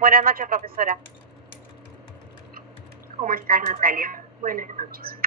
Buenas noches, profesora. ¿Cómo estás, Natalia? Buenas noches.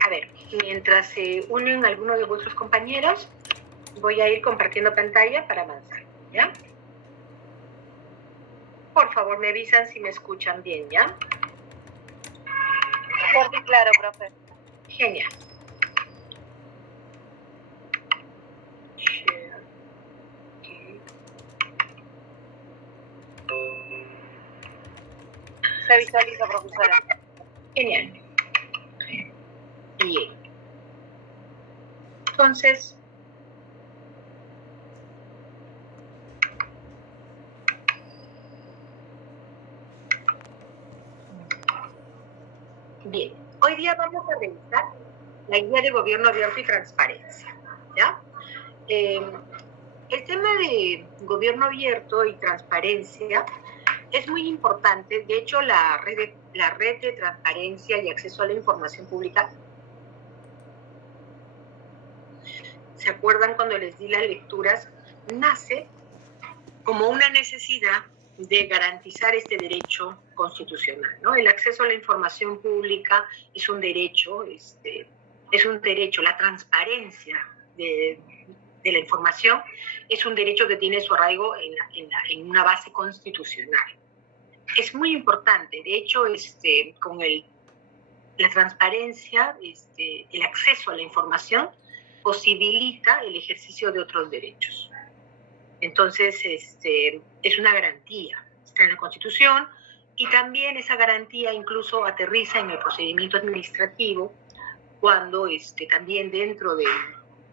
A ver, mientras se unen algunos de vuestros compañeros, voy a ir compartiendo pantalla para avanzar, ¿ya? Por favor, me avisan si me escuchan bien, ¿ya? Fuerte y claro, profe. Genial. Share. Okay. Se visualiza, profesora. Genial. Bien. Entonces, bien, hoy día vamos a revisar la guía de gobierno abierto y transparencia, ¿ya? El tema de gobierno abierto y transparencia es muy importante. De hecho, la red de transparencia y acceso a la información pública, ¿se acuerdan cuando les di las lecturas? Nace como una necesidad de garantizar este derecho constitucional, ¿no? El acceso a la información pública es un derecho, la transparencia de la información es un derecho que tiene su arraigo en una base constitucional. Es muy importante, de hecho, con la transparencia, el acceso a la información posibilita el ejercicio de otros derechos. Entonces, es una garantía, está en la Constitución, y también esa garantía incluso aterriza en el procedimiento administrativo, cuando también dentro del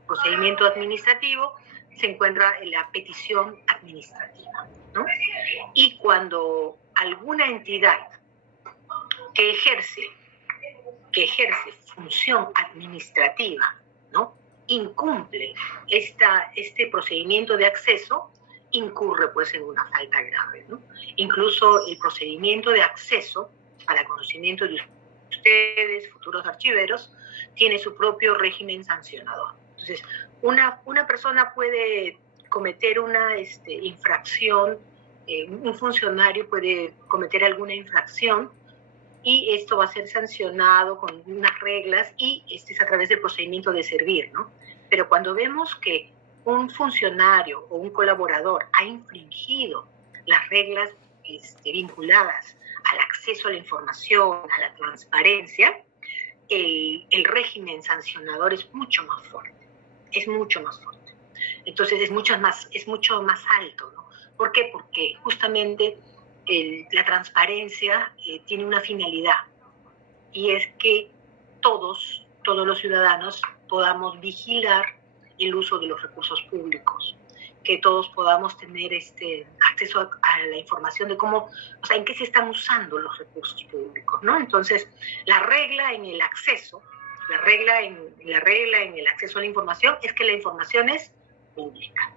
procedimiento administrativo se encuentra la petición administrativa, ¿no? Y cuando alguna entidad que ejerce función administrativa, ¿no?, incumple este procedimiento de acceso, incurre pues en una falta grave, ¿no? Incluso el procedimiento de acceso para conocimiento de ustedes, futuros archiveros, tiene su propio régimen sancionador. Entonces, una persona puede cometer una infracción, un funcionario puede cometer alguna infracción, y esto va a ser sancionado con unas reglas, y es a través del procedimiento de servir, ¿no? Pero cuando vemos que un funcionario o un colaborador ha infringido las reglas vinculadas al acceso a la información, a la transparencia, el régimen sancionador es mucho más fuerte, Entonces es mucho más alto, ¿no? ¿Por qué? Porque justamente la transparencia tiene una finalidad, y es que todos los ciudadanos podamos vigilar el uso de los recursos públicos, que todos podamos tener acceso a la información de cómo, o sea, en qué se están usando los recursos públicos, ¿no? Entonces, la regla en el acceso a la información es que la información es pública.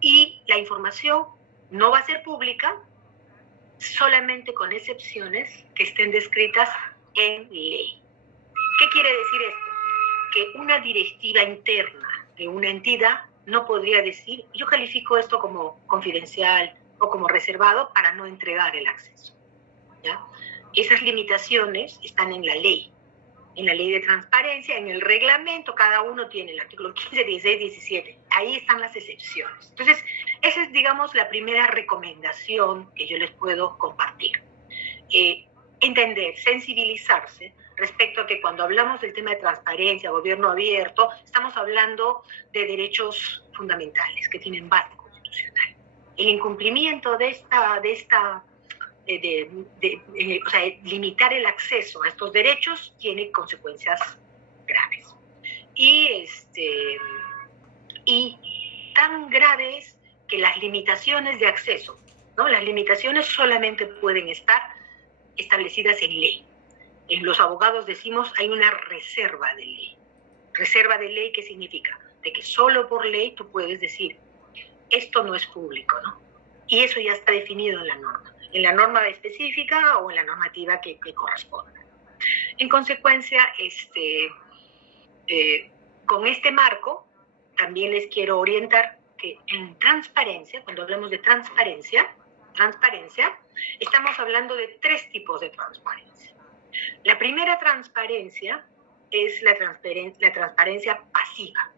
Y la información no va a ser pública solamente con excepciones que estén descritas en ley. ¿Qué quiere decir esto? Que una directiva interna de una entidad no podría decir, yo califico esto como confidencial o como reservado para no entregar el acceso, ¿ya? Esas limitaciones están en la ley de transparencia, en el reglamento, cada uno tiene el artículo 15, 16, 17. Ahí están las excepciones. Entonces, esa es, digamos, la primera recomendación que yo les puedo compartir. Entender, sensibilizarse respecto a que cuando hablamos del tema de transparencia, gobierno abierto, estamos hablando de derechos fundamentales que tienen base constitucional. El incumplimiento o sea, limitar el acceso a estos derechos tiene consecuencias graves. Y tan graves que las limitaciones de acceso, ¿no? Las limitaciones solamente pueden estar establecidas en ley. En los abogados decimos hay una reserva de ley. Reserva de ley, ¿qué significa? De que solo por ley tú puedes decir, esto no es público, ¿no? Y eso ya está definido en la norma específica o en la normativa que corresponda. En consecuencia, con este marco, también les quiero orientar que en transparencia, cuando hablamos de transparencia, estamos hablando de 3 tipos de transparencia. La primera transparencia es la transparencia pasiva.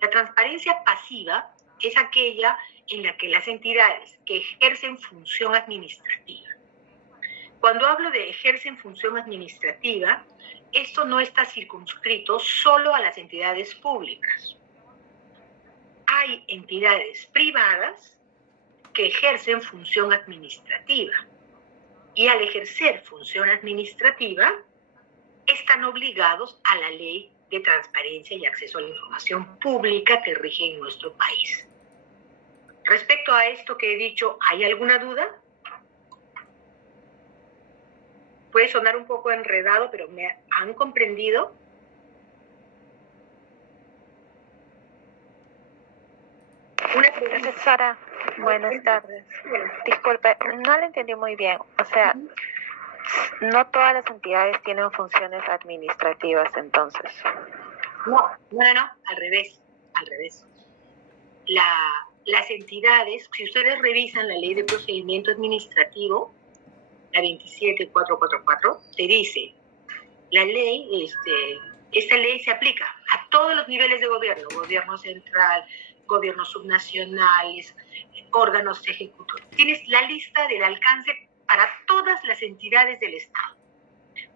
La transparencia pasiva es aquella en la que las entidades que ejercen función administrativa. Cuando hablo de ejercen función administrativa, esto no está circunscrito solo a las entidades públicas. Hay entidades privadas que ejercen función administrativa y al ejercer función administrativa están obligados a la ley de transparencia y acceso a la información pública que rige en nuestro país. Respecto a esto que he dicho, ¿hay alguna duda? Puede sonar un poco enredado, pero ¿me han comprendido? Una profesora, buenas tardes. Disculpe, no lo entendí muy bien. O sea, no todas las entidades tienen funciones administrativas, entonces. No, al revés. Las entidades, si ustedes revisan la ley de procedimiento administrativo, la 27444, te dice, la ley, esta ley se aplica a todos los niveles de gobierno central, gobiernos subnacionales, órganos ejecutivos. Tienes la lista del alcance para todas las entidades del Estado.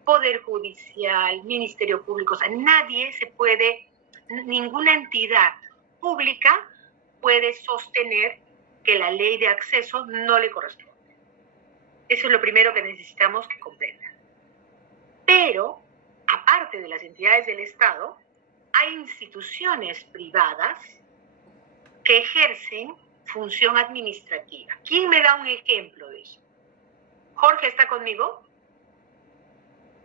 Poder Judicial, Ministerio Público, o sea, ninguna entidad pública puede sostener que la ley de acceso no le corresponde. Eso es lo primero que necesitamos que comprendan. Pero, aparte de las entidades del Estado, hay instituciones privadas que ejercen función administrativa. ¿Quién me da un ejemplo de eso? ¿Jorge está conmigo?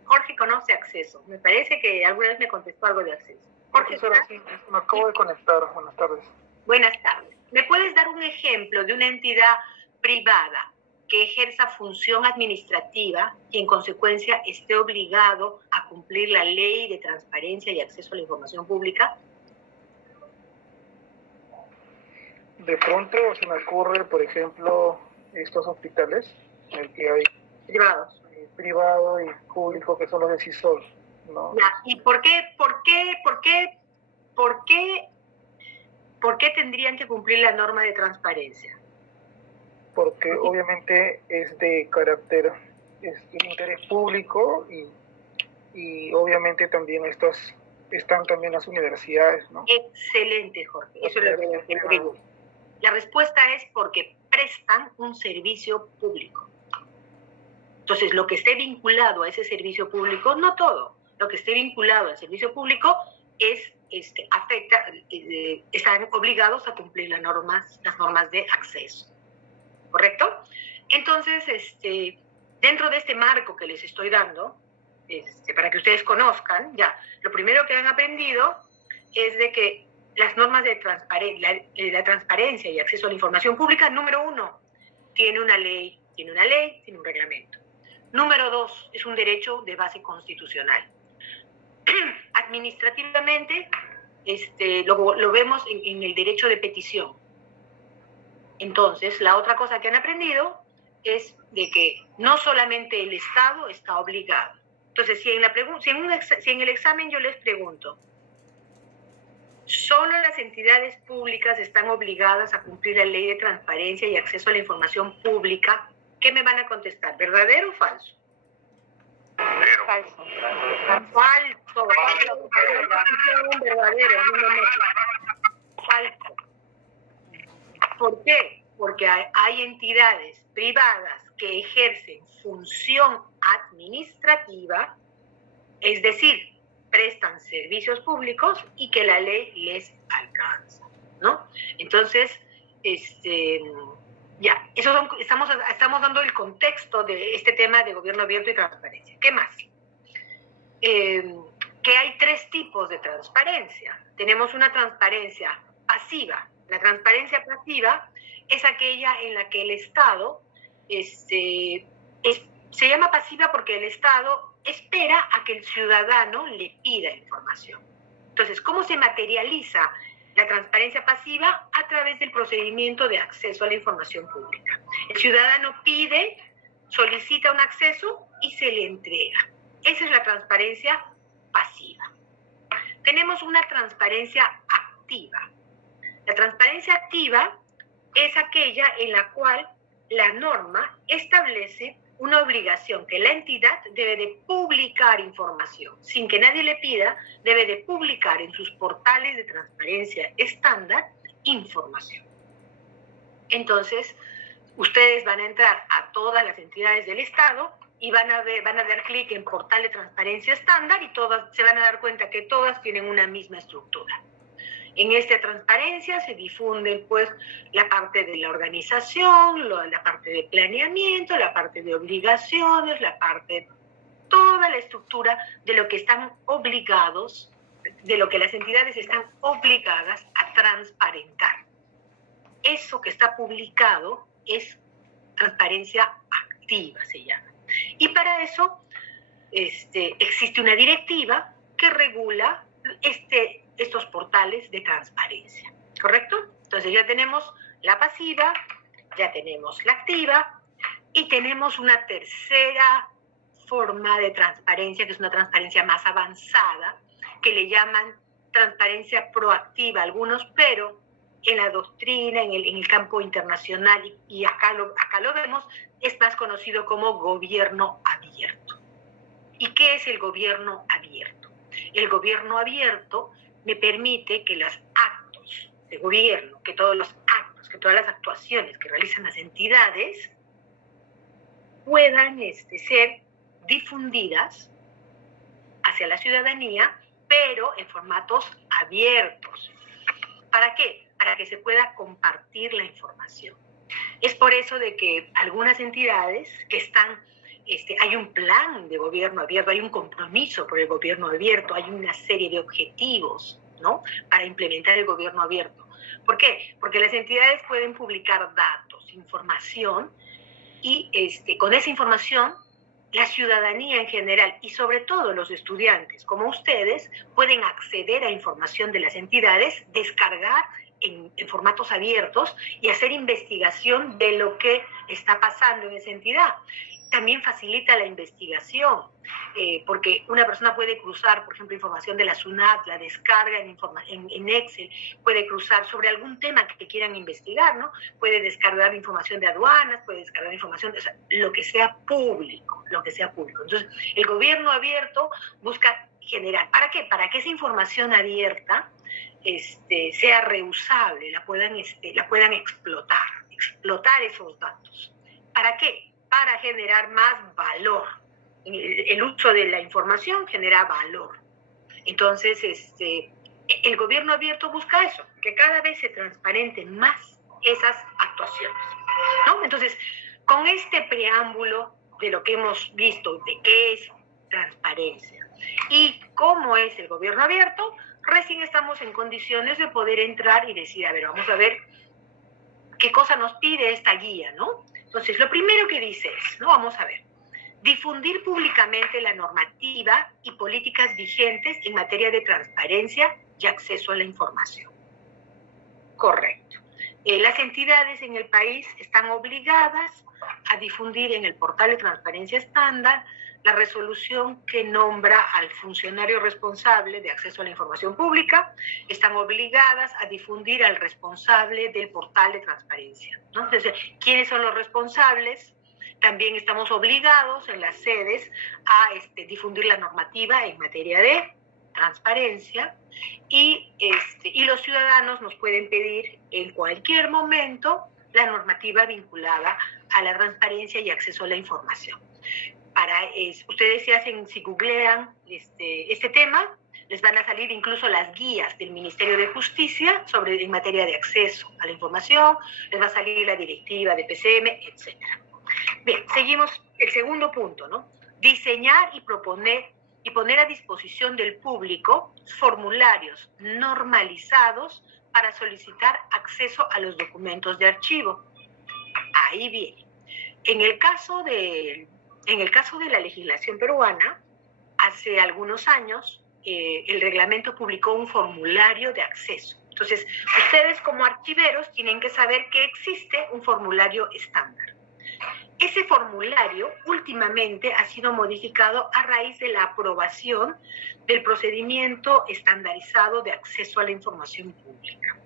Jorge conoce acceso. Me parece que alguna vez me contestó algo de acceso. Jorge, ¿está? Sí, me acabo de conectar. Buenas tardes. Buenas tardes. ¿Me puedes dar un ejemplo de una entidad privada que ejerza función administrativa y en consecuencia esté obligado a cumplir la ley de transparencia y acceso a la información pública? De pronto se me ocurre, por ejemplo, estos hospitales en el que hay privado y público, que son los de CISOL, ¿no? Ya. ¿Y por qué tendrían que cumplir la norma de transparencia? Porque obviamente es de carácter, es de interés público y obviamente también están también las universidades, ¿no? Excelente, Jorge. Eso es lo que te digo. La respuesta es porque prestan un servicio público. Entonces, lo que esté vinculado a ese servicio público, no todo, lo que esté vinculado al servicio público están obligados a cumplir las normas de acceso. ¿Correcto? Entonces, dentro de este marco que les estoy dando, para que ustedes conozcan, ya, lo primero que han aprendido es de que las normas de la transparencia y acceso a la información pública, número 1, tiene una ley, tiene un reglamento. Número 2, es un derecho de base constitucional. Administrativamente, lo vemos en el derecho de petición. Entonces, la otra cosa que han aprendido es de que no solamente el Estado está obligado. Entonces, si en el examen yo les pregunto, ¿solo las entidades públicas están obligadas a cumplir la ley de transparencia y acceso a la información pública? ¿Qué me van a contestar? ¿Verdadero o falso? Verdadero. falso. Falso. Un verdadero, falso. ¿Por qué? Porque hay entidades privadas que ejercen función administrativa, es decir, prestan servicios públicos y que la ley les alcanza, ¿no? Entonces, ya, estamos dando el contexto de este tema de gobierno abierto y transparencia. ¿Qué más? Que hay 3 tipos de transparencia. Tenemos una transparencia pasiva. La transparencia pasiva es aquella en la que el Estado se llama pasiva porque el Estado espera a que el ciudadano le pida información. Entonces, ¿cómo se materializa la transparencia pasiva? A través del procedimiento de acceso a la información pública. El ciudadano pide, solicita un acceso y se le entrega. Esa es la transparencia pasiva. Tenemos una transparencia activa. La transparencia activa es aquella en la cual la norma establece una obligación que la entidad debe de publicar información. Sin que nadie le pida, debe de publicar en sus portales de transparencia estándar información. Entonces, ustedes van a entrar a todas las entidades del Estado y van a dar clic en portal de transparencia estándar y todas se van a dar cuenta que todas tienen una misma estructura. En esta transparencia se difunden pues la parte de la organización, la parte de planeamiento, la parte de obligaciones, toda la estructura de lo que están obligados, de lo que las entidades están obligadas a transparentar. Eso que está publicado es transparencia activa, se llama. Y para eso existe una directiva que regula estos portales de transparencia, ¿correcto? Entonces ya tenemos la pasiva, ya tenemos la activa y tenemos una tercera forma de transparencia, que es una transparencia más avanzada, que le llaman transparencia proactiva algunos, pero en la doctrina, en el campo internacional, y acá lo vemos, es más conocido como gobierno abierto. ¿Y qué es el gobierno abierto? El gobierno abierto me permite que los actos de gobierno, que todos los actos, que todas las actuaciones que realizan las entidades puedan ser difundidas hacia la ciudadanía, pero en formatos abiertos. ¿Para qué? Para que se pueda compartir la información. Es por eso de que algunas entidades que están, hay un plan de gobierno abierto, hay un compromiso por el gobierno abierto, hay una serie de objetivos, ¿no?, para implementar el gobierno abierto. ¿Por qué? Porque las entidades pueden publicar datos, información, y con esa información la ciudadanía en general y sobre todo los estudiantes como ustedes pueden acceder a información de las entidades, descargar en formatos abiertos y hacer investigación de lo que está pasando en esa entidad. También facilita la investigación, porque una persona puede cruzar, por ejemplo, información de la SUNAT, la descarga en Excel, puede cruzar sobre algún tema que quieran investigar, ¿no? Puede descargar información de aduanas, puede descargar información, o sea, lo que sea público, Entonces, el gobierno abierto busca generar, ¿para qué? Para que esa información abierta sea reusable, la puedan explotar esos datos. ¿Para qué? Para generar más valor. El uso de la información genera valor. Entonces, el gobierno abierto busca eso, que cada vez se transparenten más esas actuaciones, ¿no? Entonces, con este preámbulo de lo que hemos visto, de qué es transparencia y cómo es el gobierno abierto, recién estamos en condiciones de poder entrar y decir, a ver, vamos a ver qué cosa nos pide esta guía, ¿no? Entonces, lo primero que dice es, ¿no? Vamos a ver, difundir públicamente la normativa y políticas vigentes en materia de transparencia y acceso a la información. Correcto. Las entidades en el país están obligadas a difundir en el portal de transparencia estándar la resolución que nombra al funcionario responsable de acceso a la información pública, están obligadas a difundir al responsable del portal de transparencia, ¿no? Entonces, ¿quiénes son los responsables? También estamos obligados en las sedes a difundir la normativa en materia de transparencia y los ciudadanos nos pueden pedir en cualquier momento la normativa vinculada a la transparencia y acceso a la información. Ustedes si googlean este tema, les van a salir incluso las guías del Ministerio de Justicia en materia de acceso a la información, les va a salir la directiva de PCM, etc. Bien, seguimos el segundo punto, ¿no? Diseñar y poner a disposición del público formularios normalizados para solicitar acceso a los documentos de archivo. Ahí viene. En el caso de la legislación peruana, hace algunos años, el reglamento publicó un formulario de acceso. Entonces, ustedes como archiveros tienen que saber que existe un formulario estándar. Ese formulario últimamente ha sido modificado a raíz de la aprobación del procedimiento estandarizado de acceso a la información pública.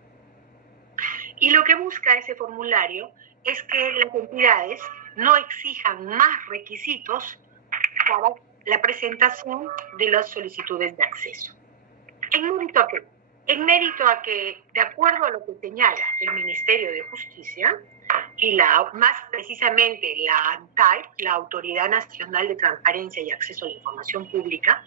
Y lo que busca ese formulario es que las entidades no exijan más requisitos para la presentación de las solicitudes de acceso. En mérito a que, de acuerdo a lo que señala el Ministerio de Justicia, y más precisamente la ANTAI, la Autoridad Nacional de Transparencia y Acceso a la Información Pública,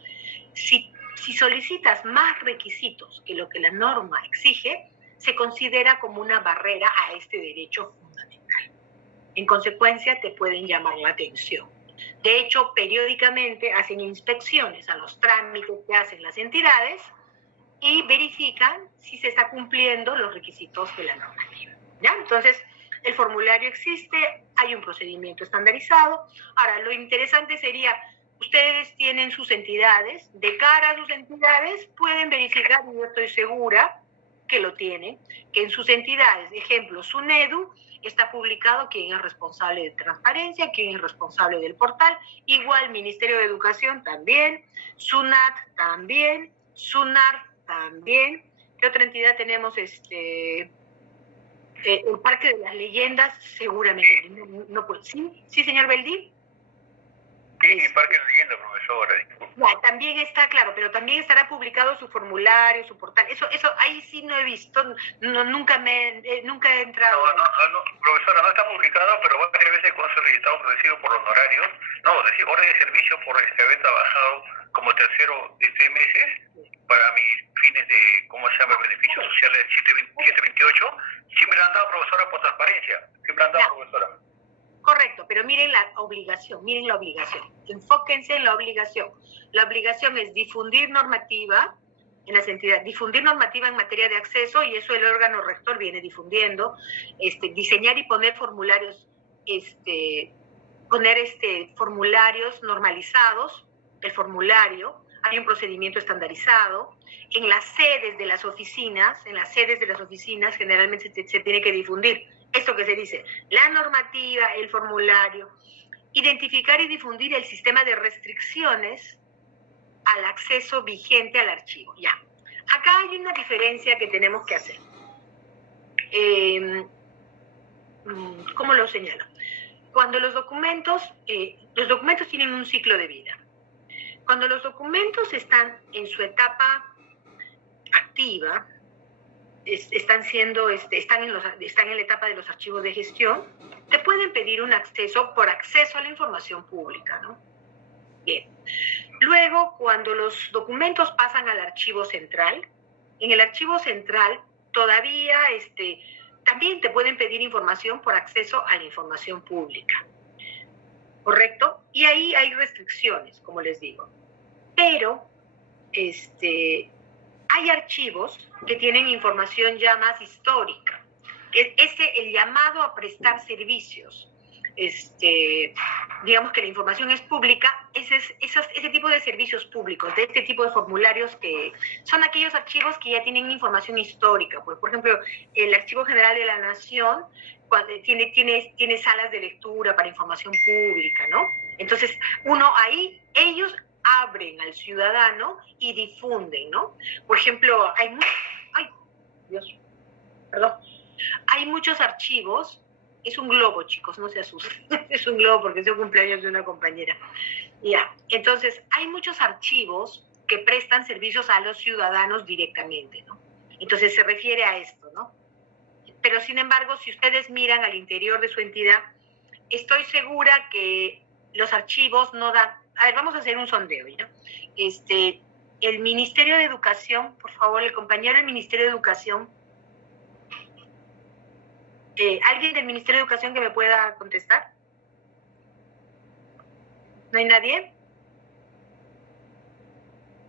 si solicitas más requisitos que lo que la norma exige, se considera como una barrera a este derecho fundamental. En consecuencia, te pueden llamar la atención. De hecho, periódicamente hacen inspecciones a los trámites que hacen las entidades y verifican si se está cumpliendo los requisitos de la normativa. ¿Ya? Entonces, el formulario existe, hay un procedimiento estandarizado. Ahora, lo interesante sería, ustedes tienen sus entidades, de cara a sus entidades pueden verificar, y yo estoy segura que lo tienen, que en sus entidades, ejemplo, SUNEDU, está publicado quién es responsable de transparencia, quién es responsable del portal, igual Ministerio de Educación también, SUNAT también, SUNAR también. ¿Qué otra entidad tenemos? El Parque de las Leyendas, seguramente. No puede. ¿Sí, señor Beldí? Sí, el Parque de las Leyendas, profesora. Ya, también está claro, pero también estará publicado su formulario, su portal. Eso ahí sí no he visto, nunca he entrado. No, profesora, no está publicado, pero varias veces cuando se registrado producido por honorarios, es decir, orden de servicio por haber trabajado como tercero de 3 meses para mis fines de, beneficios sociales del 728, siempre han dado, profesora, por transparencia, siempre han dado, profesora. Correcto, pero miren la obligación, enfóquense en la obligación. La obligación es difundir normativa en las entidades, difundir normativa en materia de acceso, y eso el órgano rector viene difundiendo, diseñar y poner formularios, formularios normalizados, el formulario, hay un procedimiento estandarizado, en las sedes de las oficinas generalmente se tiene que difundir esto que se dice, la normativa, el formulario, identificar y difundir el sistema de restricciones al acceso vigente al archivo. Ya, acá hay una diferencia que tenemos que hacer. ¿Cómo lo señalo? Cuando los documentos tienen un ciclo de vida. Cuando los documentos están en su etapa activa, están en la etapa de los archivos de gestión, te pueden pedir un acceso por acceso a la información pública, ¿no? Bien. Luego, cuando los documentos pasan al archivo central, en el archivo central todavía también te pueden pedir información por acceso a la información pública, ¿correcto? Y ahí hay restricciones, como les digo. Pero, hay archivos que tienen información ya más histórica. El llamado a prestar servicios, digamos que la información es pública, ese tipo de servicios públicos, de este tipo de formularios, que son aquellos archivos que ya tienen información histórica. Pues, por ejemplo, el Archivo General de la Nación tiene salas de lectura para información pública, ¿no? Entonces, ellos abren al ciudadano y difunden, ¿no? Por ejemplo, hay muchos archivos Es un globo, chicos, no se asusten. Es un globo porque es el cumpleaños de una compañera. Ya, entonces, hay muchos archivos que prestan servicios a los ciudadanos directamente, ¿no? Entonces, se refiere a esto, ¿no? Pero, sin embargo, si ustedes miran al interior de su entidad, estoy segura que los archivos no dan... A ver, vamos a hacer un sondeo, ¿ya? El Ministerio de Educación, por favor, el compañero del Ministerio de Educación, ¿alguien del Ministerio de Educación que me pueda contestar? ¿No hay nadie?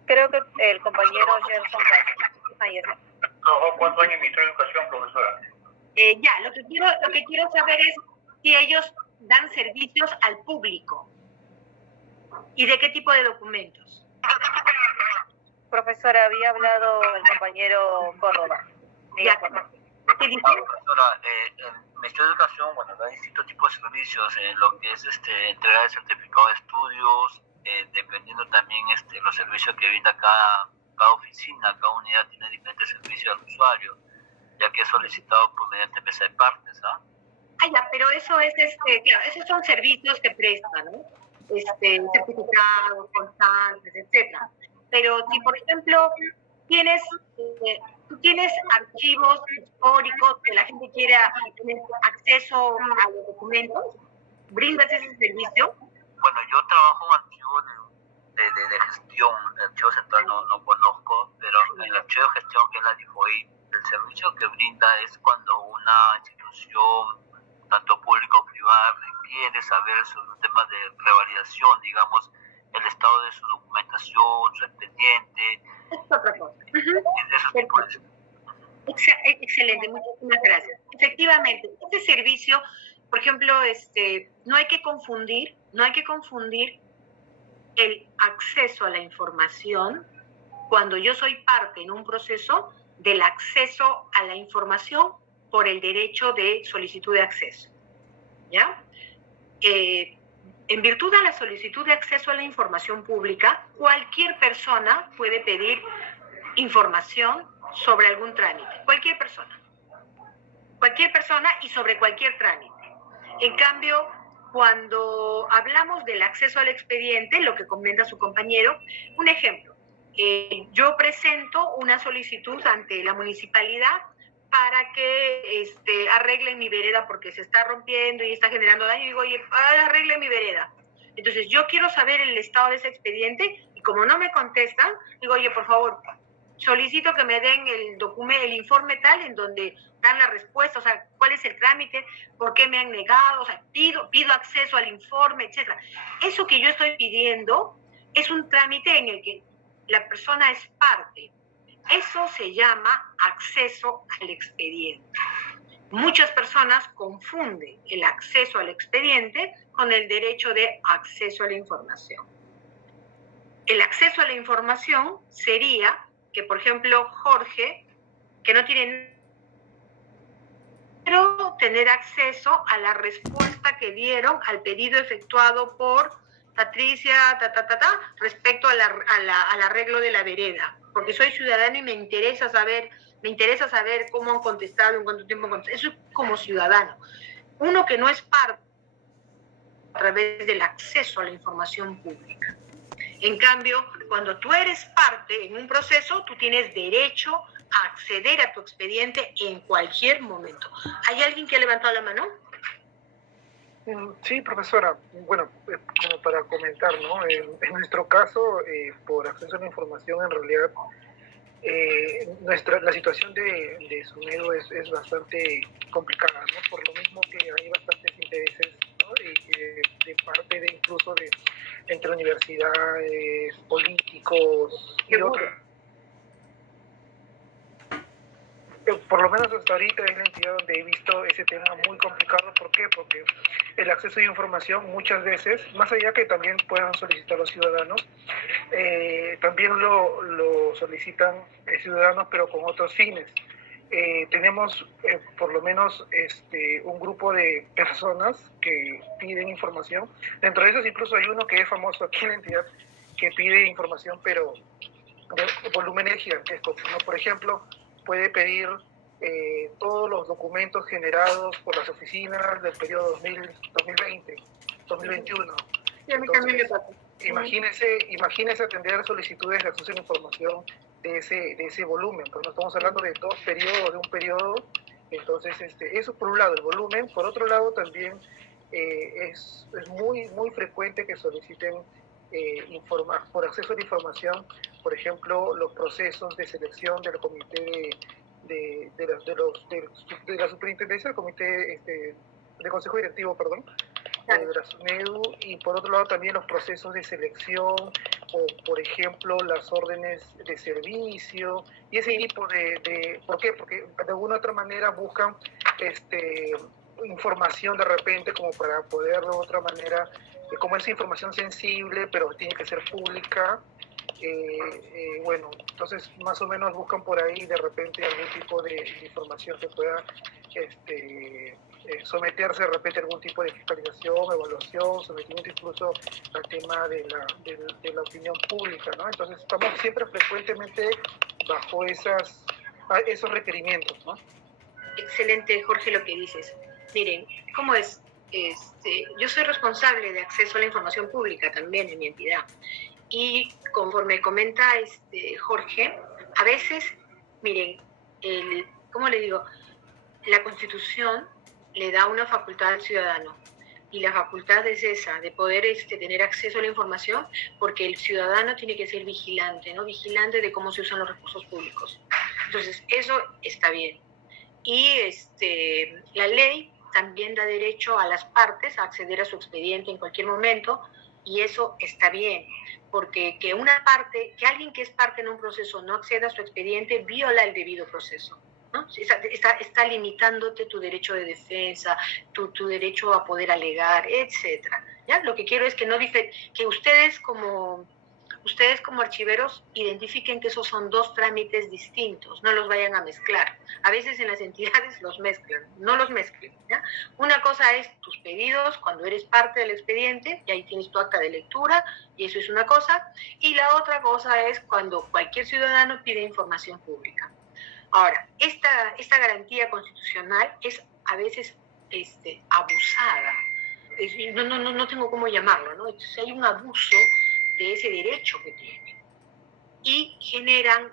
Creo que el compañero Gerson Castro. Ahí está. ¿Cuántos años en Ministerio de Educación, profesora? Ya, lo que quiero saber es si ellos dan servicios al público y de qué tipo de documentos. Profesora, había hablado el compañero Córdoba. Ya, ¿qué dice? Profesora, el Ministerio de Educación, bueno, da distintos tipos de servicios, lo que es entregar el certificado de estudios, dependiendo también los servicios que brinda cada oficina, cada unidad tiene diferentes servicios al usuario, ya que es solicitado por mediante mesa de partes, ¿ah? Ya, pero eso es, claro, esos son servicios que prestan, ¿no? Certificados, constantes, etcétera. Pero si, por ejemplo, tú tienes archivos históricos que la gente quiera tener acceso a los documentos, ¿brindas ese servicio? Bueno, yo trabajo en archivos de gestión, el archivo central no conozco, pero en el archivo de gestión, que es la DIFOI, el servicio que brinda es cuando una institución, tanto pública o privada, requiere saber sobre un tema de revalidación, digamos, el estado de su documentación, su expediente. Es otra cosa. Eso es Excelente, muchísimas gracias. Efectivamente, este servicio, por ejemplo, no hay que confundir el acceso a la información cuando yo soy parte en un proceso del acceso a la información por el derecho de solicitud de acceso, ¿ya? En virtud de la solicitud de acceso a la información pública, cualquier persona puede pedir información sobre algún trámite, cualquier persona y sobre cualquier trámite. En cambio, cuando hablamos del acceso al expediente, lo que comenta su compañero, un ejemplo, yo presento una solicitud ante la municipalidad para que arreglen mi vereda porque se está rompiendo y está generando daño, y digo, oye, arreglen mi vereda. Entonces, yo quiero saber el estado de ese expediente, y como no me contestan, digo, oye, por favor, solicito que me den el informe tal en donde dan la respuesta, o sea, cuál es el trámite, por qué me han negado, o sea, pido acceso al informe, etcétera. Eso que yo estoy pidiendo es un trámite en el que la persona es parte. Eso se llama acceso al expediente. Muchas personas confunden el acceso al expediente con el derecho de acceso a la información. El acceso a la información sería que, por ejemplo, Jorge, que no tiene, pero tener acceso a la respuesta que dieron al pedido efectuado por Patricia, respecto al arreglo de la vereda, porque soy ciudadano y me interesa saber cómo han contestado, en cuánto tiempo han contestado. Eso es como ciudadano. Uno que no es parte a través del acceso a la información pública. En cambio, cuando tú eres parte en un proceso, tú tienes derecho a acceder a tu expediente en cualquier momento. ¿Hay alguien que ha levantado la mano? Sí, profesora. Bueno, como para comentar, ¿no? En nuestro caso, por acceso a la información, en realidad, la situación de SUNEDU es bastante complicada, ¿no? Por lo mismo que hay bastantes intereses, ¿no? De parte incluso entre universidades, políticos y otros. Por lo menos hasta ahorita es la entidad donde he visto ese tema muy complicado. ¿Por qué? Porque el acceso a información muchas veces, más allá que también puedan solicitar los ciudadanos, también lo solicitan ciudadanos, pero con otros fines. Tenemos por lo menos un grupo de personas que piden información. Dentro de esos incluso hay uno que es famoso aquí en la entidad que pide información, pero de volúmenes gigantescos, ¿no? Por ejemplo, puede pedir todos los documentos generados por las oficinas del periodo 2020, 2021. Sí, a mí también me pasa. Imagínese atender solicitudes de acceso a la información de ese volumen, pues no estamos hablando de dos periodos, de un periodo. Entonces, eso por un lado, el volumen. Por otro lado, también es muy frecuente que soliciten por acceso a la información, por ejemplo, los procesos de selección del comité de la superintendencia, del comité de consejo directivo, perdón, de la SUNEDU, y por otro lado también los procesos de selección, o por ejemplo las órdenes de servicio y ese tipo de ¿por qué? Porque de alguna u otra manera buscan información de repente como para poder de otra manera, como es información sensible pero tiene que ser pública, bueno, entonces más o menos buscan por ahí de repente algún tipo de información que pueda someterse de repente a algún tipo de fiscalización, evaluación, sometimiento incluso al tema de la opinión pública, ¿no? Entonces estamos siempre frecuentemente bajo esos requerimientos, ¿no? Excelente, Jorge, lo que dices. Miren, ¿cómo es? Yo soy responsable de acceso a la información pública también en mi entidad. Y conforme comenta Jorge, a veces, miren, ¿cómo le digo? La Constitución le da una facultad al ciudadano, y la facultad es esa, de poder tener acceso a la información, porque el ciudadano tiene que ser vigilante, ¿no? Vigilante de cómo se usan los recursos públicos. Entonces, eso está bien. Y la ley también da derecho a las partes a acceder a su expediente en cualquier momento, y eso está bien, porque que alguien que es parte en un proceso no acceda a su expediente viola el debido proceso, ¿no? Está limitándote tu derecho de defensa, tu derecho a poder alegar, etcétera. ¿Ya? Lo que quiero es que ustedes como archiveros identifiquen que esos son dos trámites distintos, no los vayan a mezclar. A veces en las entidades los mezclan, no los mezclen, ¿ya? Una cosa es tus pedidos cuando eres parte del expediente, y ahí tienes tu acta de lectura, y eso es una cosa, y la otra cosa es cuando cualquier ciudadano pide información pública. Ahora, esta garantía constitucional es a veces abusada, no tengo cómo llamarlo, ¿no? Entonces hay un abuso de ese derecho que tiene, y generan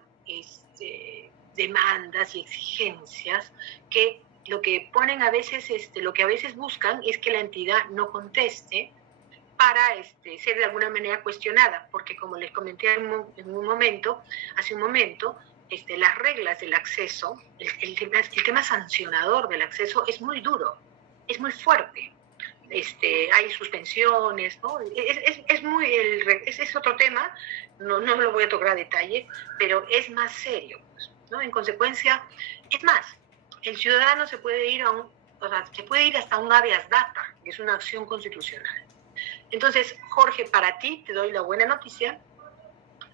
demandas y exigencias que lo que ponen a veces, lo que a veces buscan es que la entidad no conteste para ser de alguna manera cuestionada, porque como les comenté hace un momento, las reglas del acceso, el tema sancionador del acceso es muy duro, es muy fuerte. Hay suspensiones, ¿no? Es otro tema, no lo voy a tocar a detalle, pero es más serio, ¿no? En consecuencia, es más, el ciudadano se puede ir hasta un habeas data, que es una acción constitucional. Entonces, Jorge, para ti te doy la buena noticia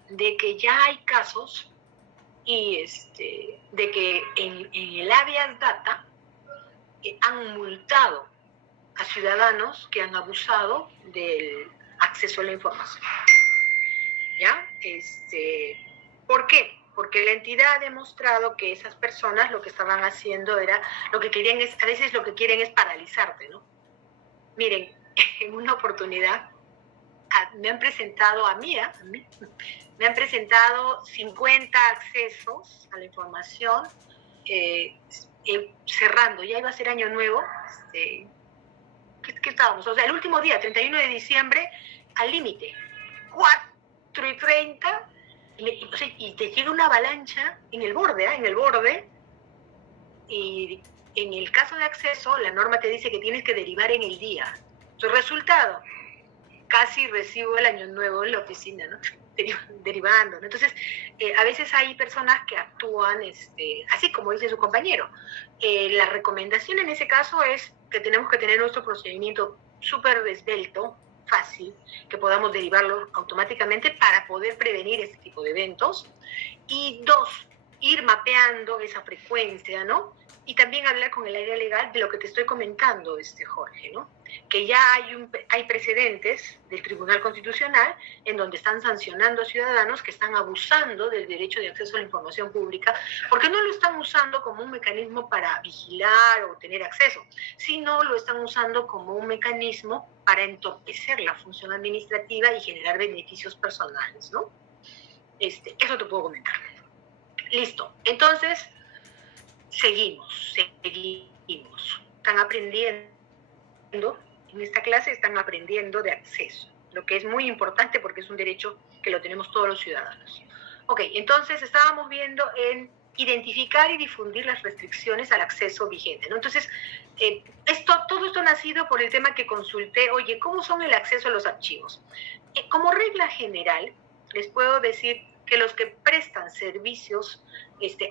de que ya hay casos y de que en el habeas data han multado a ciudadanos que han abusado del acceso a la información. ¿Ya? ¿Por qué? Porque la entidad ha demostrado que esas personas lo que estaban haciendo era, a veces lo que quieren es paralizarte, ¿no? Miren, en una oportunidad me han presentado me han presentado 50 accesos a la información, cerrando, ya iba a ser año nuevo, ¿qué estábamos? O sea, el último día, 31 de diciembre, al límite, 4:30, y te llega una avalancha en el borde, y en el caso de acceso, la norma te dice que tienes que derivar en el día. Su resultado, casi recibo el año nuevo en la oficina, ¿no? Derivando, ¿no? Entonces, a veces hay personas que actúan así como dice su compañero. La recomendación en ese caso es que tenemos que tener nuestro procedimiento súper esbelto, fácil, que podamos derivarlo automáticamente para poder prevenir este tipo de eventos. Y dos, ir mapeando esa frecuencia, ¿no? y también hablar con el área legal de lo que te estoy comentando, Jorge, ¿no? Que ya hay precedentes del Tribunal Constitucional en donde están sancionando a ciudadanos que están abusando del derecho de acceso a la información pública, porque no lo están usando como un mecanismo para vigilar o tener acceso, sino lo están usando como un mecanismo para entorpecer la función administrativa y generar beneficios personales, ¿no? Eso te puedo comentar. Listo. Entonces, seguimos. Están aprendiendo, en esta clase están aprendiendo de acceso, lo que es muy importante porque es un derecho que lo tenemos todos los ciudadanos. Ok, entonces estábamos viendo en identificar y difundir las restricciones al acceso vigente, ¿no? Entonces, todo esto ha nacido por el tema que consulté, oye, ¿cómo son el acceso a los archivos? Como regla general, les puedo decir que los que prestan servicios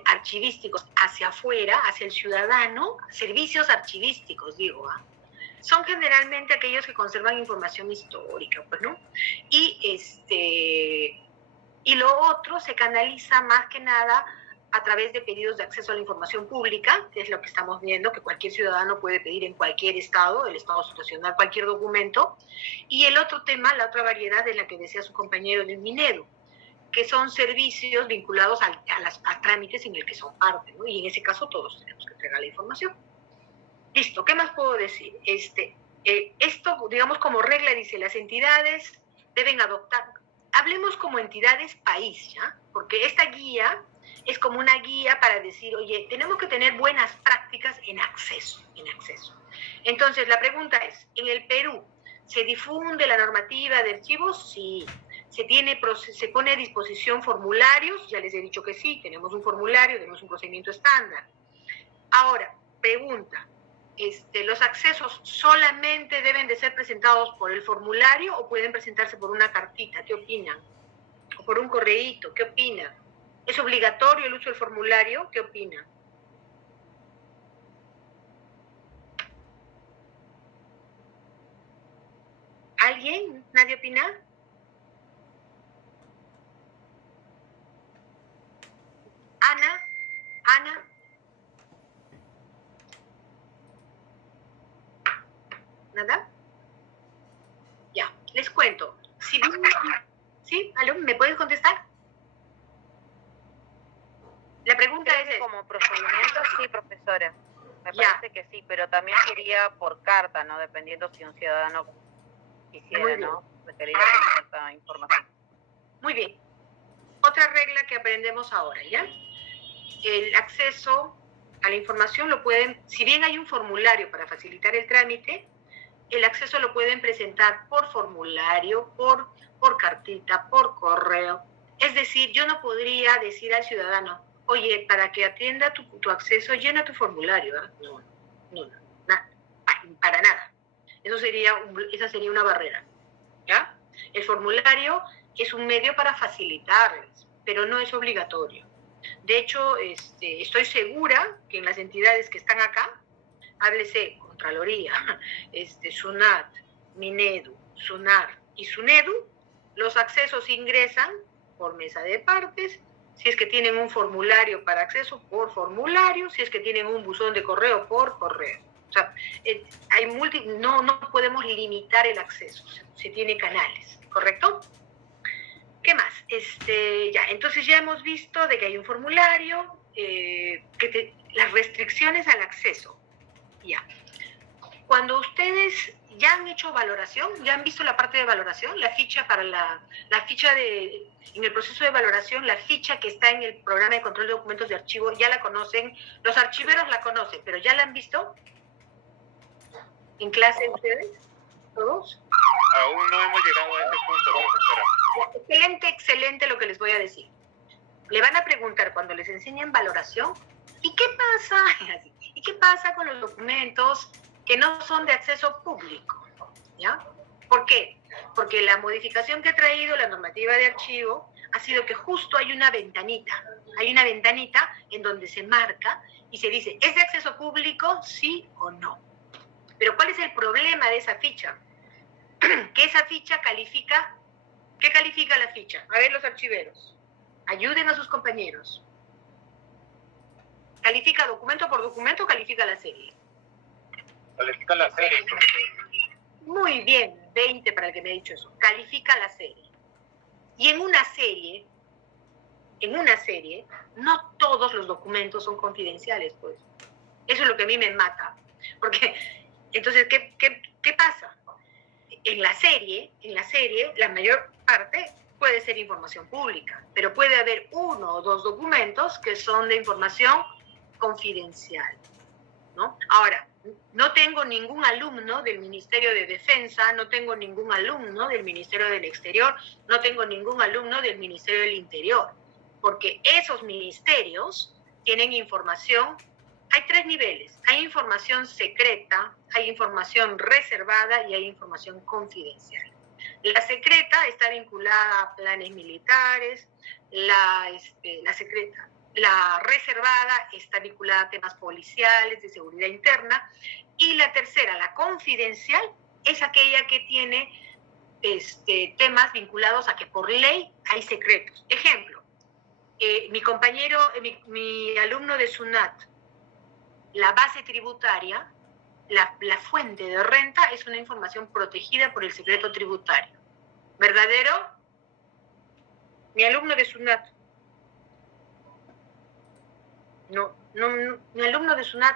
archivísticos hacia afuera, hacia el ciudadano, servicios archivísticos, digo, son generalmente aquellos que conservan información histórica, pues, ¿no? Y lo otro se canaliza más que nada a través de pedidos de acceso a la información pública, que es lo que estamos viendo, que cualquier ciudadano puede pedir en cualquier estado, el estado situacional, cualquier documento. Y el otro tema, la otra variedad de la que decía su compañero del Minedu, que son servicios vinculados a trámites en el que son parte, ¿no? Y en ese caso todos tenemos que entregar la información. Listo, ¿qué más puedo decir? Esto, digamos, como regla dice, las entidades deben adoptar, hablemos como entidades país, ¿ya? Porque esta guía es como una guía para decir, oye, tenemos que tener buenas prácticas en acceso. Entonces, la pregunta es, ¿en el Perú se difunde la normativa de archivos? Sí. Se pone a disposición formularios, ya les he dicho que sí, tenemos un formulario, tenemos un procedimiento estándar. Ahora, pregunta, ¿los accesos solamente deben de ser presentados por el formulario o pueden presentarse por una cartita? ¿Qué opinan? O por un correíto, ¿qué opinan? ¿Es obligatorio el uso del formulario? ¿Qué opinan? ¿Alguien? ¿Nadie opina? Ana. ¿Nada? Ya, les cuento. ¿Sí? ¿Aló? ¿Me puedes contestar? La pregunta es... Como procedimiento, sí, profesora. Me parece que sí, pero también sería por carta, ¿no? Dependiendo si un ciudadano quisiera, ¿no? Requerir esta información. Muy bien. Otra regla que aprendemos ahora, ¿ya? El acceso a la información lo pueden, si bien hay un formulario para facilitar el trámite, el acceso lo pueden presentar por formulario, por cartita, por correo. Es decir, yo no podría decir al ciudadano, oye, para que atienda tu acceso, llena tu formulario, ¿eh? No, para nada. Esa sería una barrera, ¿ya? El formulario es un medio para facilitarles, pero no es obligatorio. De hecho, estoy segura que en las entidades que están acá, háblese Contraloría, SUNAT, Minedu, SUNAR y SUNEDU, los accesos ingresan por mesa de partes, si es que tienen un formulario para acceso, por formulario, si es que tienen un buzón de correo, por correo. O sea, no podemos limitar el acceso, se tiene canales, ¿correcto? ¿Qué más? Entonces ya hemos visto de que hay un formulario, las restricciones al acceso. Ya. Cuando ustedes ya han hecho valoración, ya han visto la parte de valoración, la ficha para la ficha en el proceso de valoración, la ficha que está en el programa de control de documentos de archivo, ya la conocen, los archiveros la conocen, pero ¿ya la han visto? ¿En clase ustedes? ¿Todos? Aún no hemos llegado a ese punto, profesora. Excelente lo que les voy a decir. Le van a preguntar cuando les enseñen valoración, ¿y qué pasa? ¿Y qué pasa con los documentos que no son de acceso público? ¿Ya? ¿Por qué? Porque la modificación que ha traído la normativa de archivo ha sido que justo hay una ventanita en donde se marca y se dice, ¿es de acceso público, sí o no? Pero ¿cuál es el problema de esa ficha? Que esa ficha califica, ¿qué califica la ficha? A ver, los archiveros, ayuden a sus compañeros. ¿Califica documento por documento o califica la serie? Califica la serie. Muy bien, 20 para el que me ha dicho eso. Califica la serie. Y en una serie, no todos los documentos son confidenciales, pues. Eso es lo que a mí me mata. Porque, entonces, ¿qué pasa? En la serie, la mayor parte puede ser información pública, pero puede haber 1 o 2 documentos que son de información confidencial, ¿no? Ahora, no tengo ningún alumno del Ministerio de Defensa, no tengo ningún alumno del Ministerio del Exterior, no tengo ningún alumno del Ministerio del Interior, porque esos ministerios tienen información. Hay 3 niveles. Hay información secreta, hay información reservada y hay información confidencial. La secreta está vinculada a planes militares, la reservada está vinculada a temas policiales, de seguridad interna, y la tercera, la confidencial, es aquella que tiene temas vinculados a que por ley hay secretos. Ejemplo, mi alumno de SUNAT, la base tributaria, la fuente de renta es una información protegida por el secreto tributario. ¿Verdadero? Mi alumno de SUNAT. No, mi alumno de SUNAT,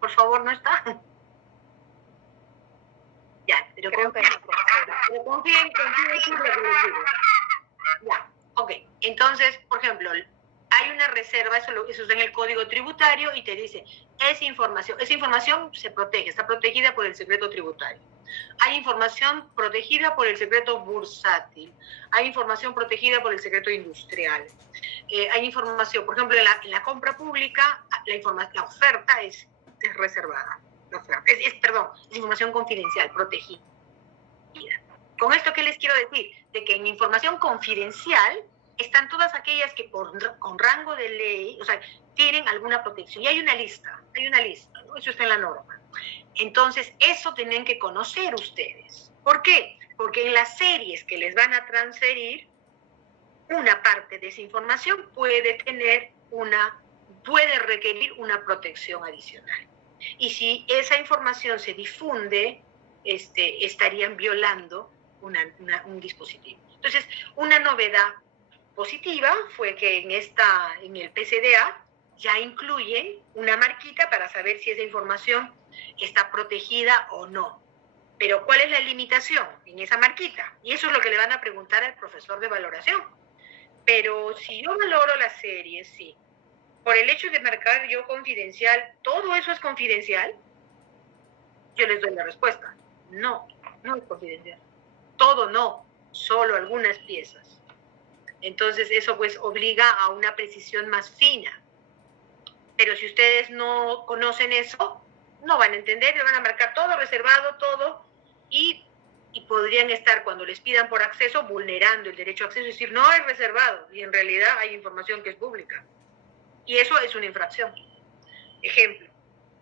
por favor, ¿no está? Ya, pero confíen en lo que les digo. Ya, ok. Entonces, por ejemplo, hay una reserva, eso está en el Código Tributario y te dice, esa información se protege, está protegida por el secreto tributario. Hay información protegida por el secreto bursátil, hay información protegida por el secreto industrial, hay información, por ejemplo, en la compra pública, la oferta es reservada, es información confidencial, protegida. Con esto, ¿qué les quiero decir? De que en información confidencial están todas aquellas que con rango de ley, o sea, tienen alguna protección. Y hay una lista, ¿no? Eso está en la norma. Entonces, eso tienen que conocer ustedes. ¿Por qué? Porque en las series que les van a transferir, una parte de esa información puede requerir una protección adicional. Y si esa información se difunde, estarían violando un dispositivo. Entonces, una novedad positiva fue que en el PCDA ya incluyen una marquita para saber si esa información está protegida o no. Pero ¿cuál es la limitación en esa marquita? Y eso es lo que le van a preguntar al profesor de valoración. Pero si yo valoro la serie, sí, por el hecho de marcar yo confidencial, ¿todo eso es confidencial? Yo les doy la respuesta. No es confidencial. Todo no, solo algunas piezas. Entonces eso pues obliga a una precisión más fina. Pero si ustedes no conocen eso, no van a entender, le van a marcar todo reservado, todo, y podrían estar, cuando les pidan por acceso, vulnerando el derecho a acceso y decir, no es reservado, y en realidad hay información que es pública. Y eso es una infracción. Ejemplo.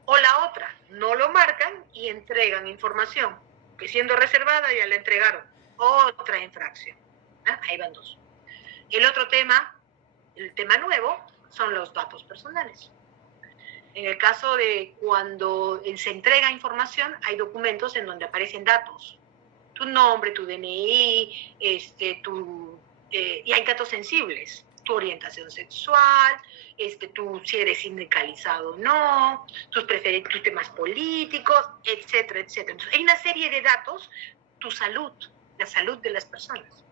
O la otra, no lo marcan y entregan información que siendo reservada ya la entregaron. Otra infracción. Ahí van 2. El otro tema, el tema nuevo, son los datos personales. En el caso de cuando se entrega información, hay documentos en donde aparecen datos. Tu nombre, tu DNI, y hay datos sensibles. Tu orientación sexual, si eres sindicalizado o no, tus temas políticos, etcétera, etcétera. Entonces, hay una serie de datos, tu salud, la salud de las personas.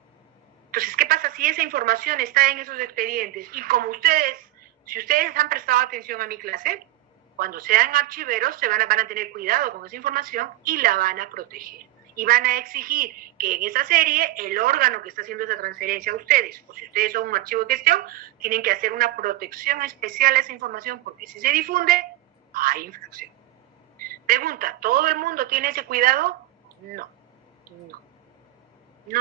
Entonces, ¿qué pasa si esa información está en esos expedientes? Y como si ustedes han prestado atención a mi clase, cuando sean archiveros van a tener cuidado con esa información y la van a proteger. Y van a exigir que en esa serie el órgano que está haciendo esa transferencia a ustedes, o si ustedes son un archivo de gestión, tienen que hacer una protección especial a esa información, porque si se difunde, hay infracción. Pregunta, ¿todo el mundo tiene ese cuidado? No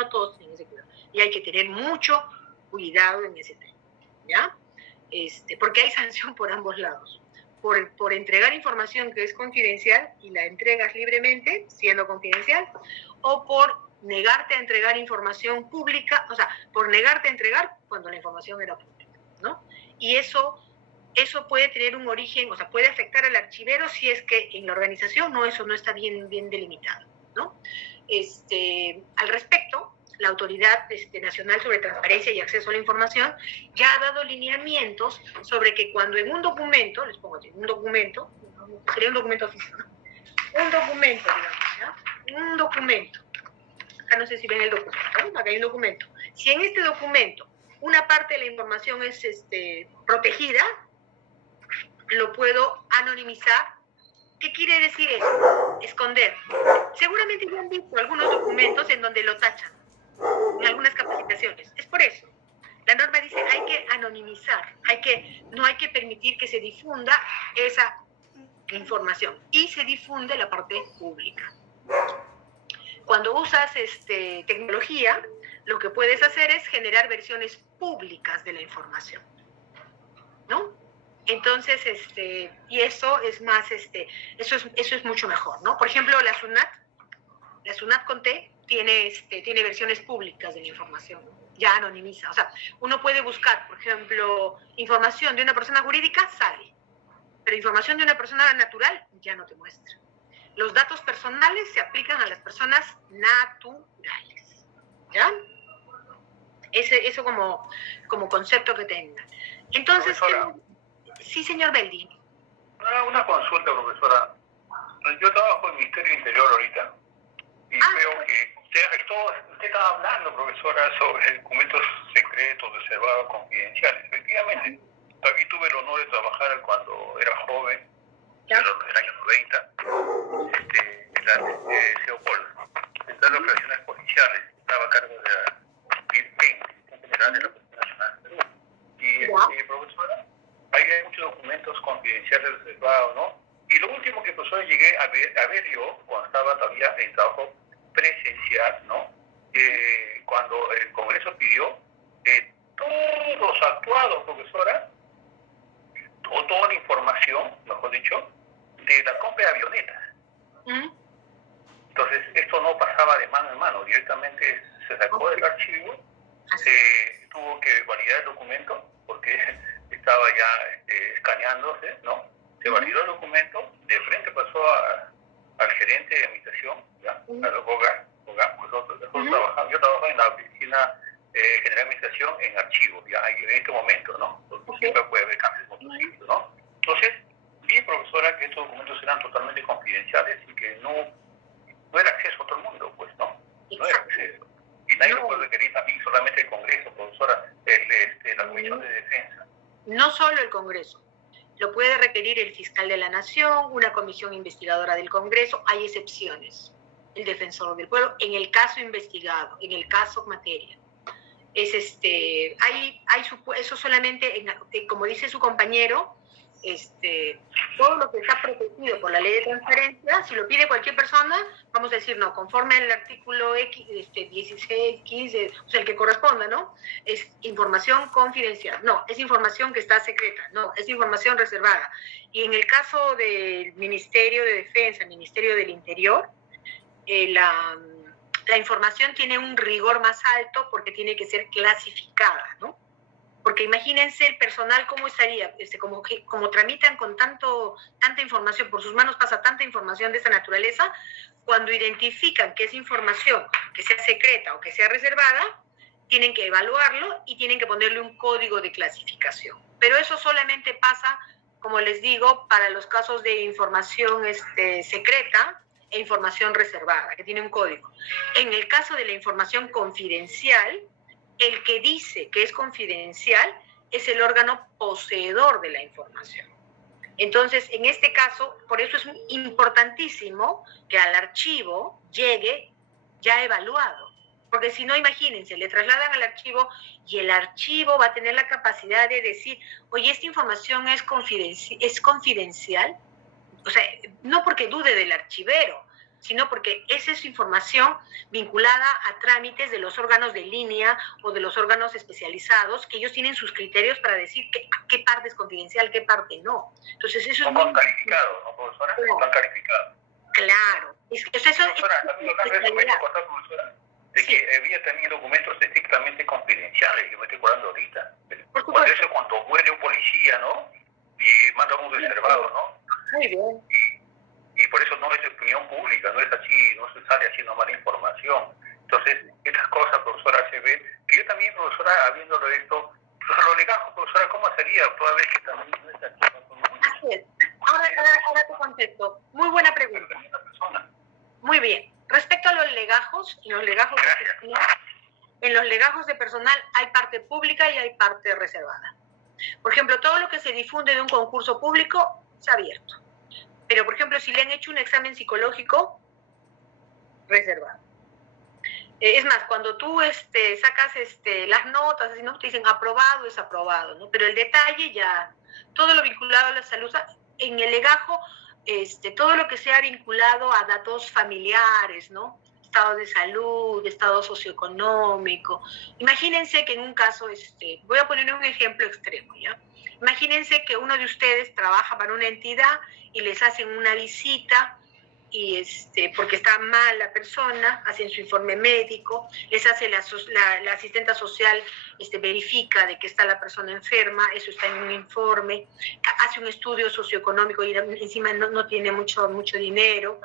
todos tienen ese cuidado. Y hay que tener mucho cuidado en ese tema, ¿ya? Porque hay sanción por ambos lados. Por entregar información que es confidencial y la entregas libremente, siendo confidencial, o por negarte a entregar información pública, o sea, por negarte a entregar cuando la información era pública, ¿no? Y eso eso puede tener un origen, o sea, puede afectar al archivero si es que en la organización eso no está bien delimitado, ¿no? Al respecto, la Autoridad Nacional sobre Transparencia y Acceso a la Información ya ha dado lineamientos sobre que cuando en un documento, les pongo aquí, un documento, sería un documento oficial, un documento, digamos, ¿ya? Un documento, acá no sé si ven el documento, ¿no? Acá hay un documento. Si en este documento una parte de la información es protegida, lo puedo anonimizar. ¿Qué quiere decir eso? Esconder. Seguramente ya han visto algunos documentos en donde lo tachan, en algunas capacitaciones. Es por eso. La norma dice hay que anonimizar, no hay que permitir que se difunda esa información y se difunde la parte pública. Cuando usas tecnología, lo que puedes hacer es generar versiones públicas de la información, ¿no? Entonces, y eso es más, eso es mucho mejor, ¿no? Por ejemplo, la SUNAT con T tiene versiones públicas de la información, ya anonimiza. O sea, uno puede buscar, por ejemplo, información de una persona jurídica, sale, pero información de una persona natural ya no te muestra. Los datos personales se aplican a las personas naturales, ¿ya? Eso como concepto que tenga. Entonces, sí, señor Beldi. Una consulta, profesora. Yo trabajo en el Ministerio Interior ahorita y veo que usted estaba hablando, profesora, sobre documentos secretos, reservados, confidenciales. Efectivamente, también tuve el honor de trabajar cuando era joven, en el año 90, en la CEOPOL, Central de Operaciones Policiales. Estaba a cargo de la Dirección General de la Policía Nacional de Perú. Y profesora, hay muchos documentos confidenciales reservados, ¿no? Y lo último que, profesora, llegué a ver yo, cuando estaba todavía en trabajo presencial, ¿no? Cuando el Congreso pidió todos los actuados, profesora, o toda la información, mejor dicho, de la compra de avionetas. Entonces, esto no pasaba de mano en mano, directamente se sacó del archivo, tuvo que validar el documento, porque estaba ya escaneándose, ¿no? Se validó el documento, de frente pasó al gerente de administración, ¿ya? A Hogar, yo trabajo en la oficina general de administración en archivos, ya en este momento, ¿no? Porque siempre puede haber cambios en otros sitios, ¿no? Entonces, vi, profesora, que estos documentos eran totalmente confidenciales y que no era acceso a todo el mundo, pues, ¿no? No era acceso. Y nadie lo puede requerir también, solamente el Congreso, profesora, la Comisión de Defensa. No solo el Congreso. Lo puede requerir el fiscal de la Nación, una comisión investigadora del Congreso, hay excepciones. El defensor del pueblo, en el caso investigado, en el caso materia. Eso solamente, como dice su compañero, todo lo que está protegido por la ley de transparencia, si lo pide cualquier persona, vamos a decir, no, conforme al artículo 16, 15, o sea, el que corresponda, ¿no? Es información confidencial. No, es información que está secreta. No, es información reservada. Y en el caso del Ministerio de Defensa, Ministerio del Interior, la información tiene un rigor más alto porque tiene que ser clasificada, ¿no? Porque imagínense el personal cómo estaría, como tramitan con tanta información, por sus manos pasa tanta información de esa naturaleza, cuando identifican que es información que sea secreta o que sea reservada, tienen que evaluarlo y tienen que ponerle un código de clasificación. Pero eso solamente pasa, como les digo, para los casos de información secreta e información reservada, que tiene un código. En el caso de la información confidencial, el que dice que es confidencial es el órgano poseedor de la información. Entonces, en este caso, por eso es importantísimo que al archivo llegue ya evaluado. Porque si no, imagínense, le trasladan al archivo y el archivo va a tener la capacidad de decir, oye, esta información es confidencial. O sea, no porque dude del archivero, sino porque esa es información vinculada a trámites de los órganos de línea o de los órganos especializados, que ellos tienen sus criterios para decir qué parte es confidencial, qué parte no. Entonces eso es muy calificado, ¿no, profesora? Claro. Están calificados. Claro. Profesora, profesora, de que había también documentos estrictamente confidenciales, yo me estoy acordando ahorita. Por eso cuando muere un policía, ¿no? y manda un reservado, ¿no? Muy bien. Y por eso no es opinión pública, no es así, no se sale haciendo mala información. Entonces, estas cosas, profesora, se ven, que yo también, profesora, habiéndolo esto, los legajos, profesora, ¿cómo sería toda vez que también no es así? Así es. Ahora te contesto. Muy buena pregunta. Muy bien. Respecto a los legajos, en los legajos de personal hay parte pública y hay parte reservada. Por ejemplo, todo lo que se difunde de un concurso público se ha abierto. Pero, por ejemplo, si le han hecho un examen psicológico, reservado. Es más, cuando tú sacas las notas, así, ¿no? Te dicen aprobado, es aprobado, ¿no? Pero el detalle ya, todo lo vinculado a la salud, en el legajo, todo lo que sea vinculado a datos familiares, ¿no? Estado de salud, estado socioeconómico. Imagínense que en un caso, voy a poner un ejemplo extremo, ¿ya? Imagínense que uno de ustedes trabaja para una entidad y les hacen una visita y porque está mal la persona, hacen su informe médico, les hace la asistenta social, verifica de que está la persona enferma, eso está en un informe, hace un estudio socioeconómico y encima no tiene mucho dinero,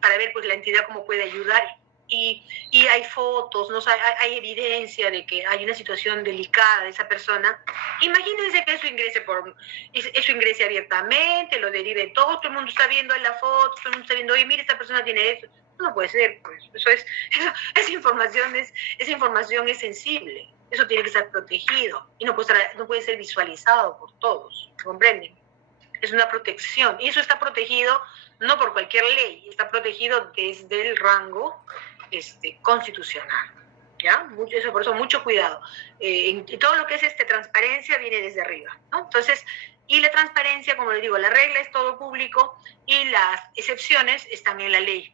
para ver pues la entidad cómo puede ayudar. Y hay fotos, ¿no? Hay evidencia de que hay una situación delicada de esa persona. Imagínense que eso ingrese abiertamente, lo derive todo el mundo está viendo en la foto, todo el mundo está viendo, oye, mira, esta persona tiene eso. No puede ser, pues. Esa información es sensible, eso tiene que estar protegido y no puede ser visualizado por todos, ¿comprenden? Es una protección y eso está protegido no por cualquier ley, está protegido desde el rango constitucional, ¿ya? Por eso mucho cuidado. Y todo lo que es transparencia viene desde arriba, ¿no? Entonces, y la transparencia, como les digo, la regla es todo público y las excepciones están en la ley.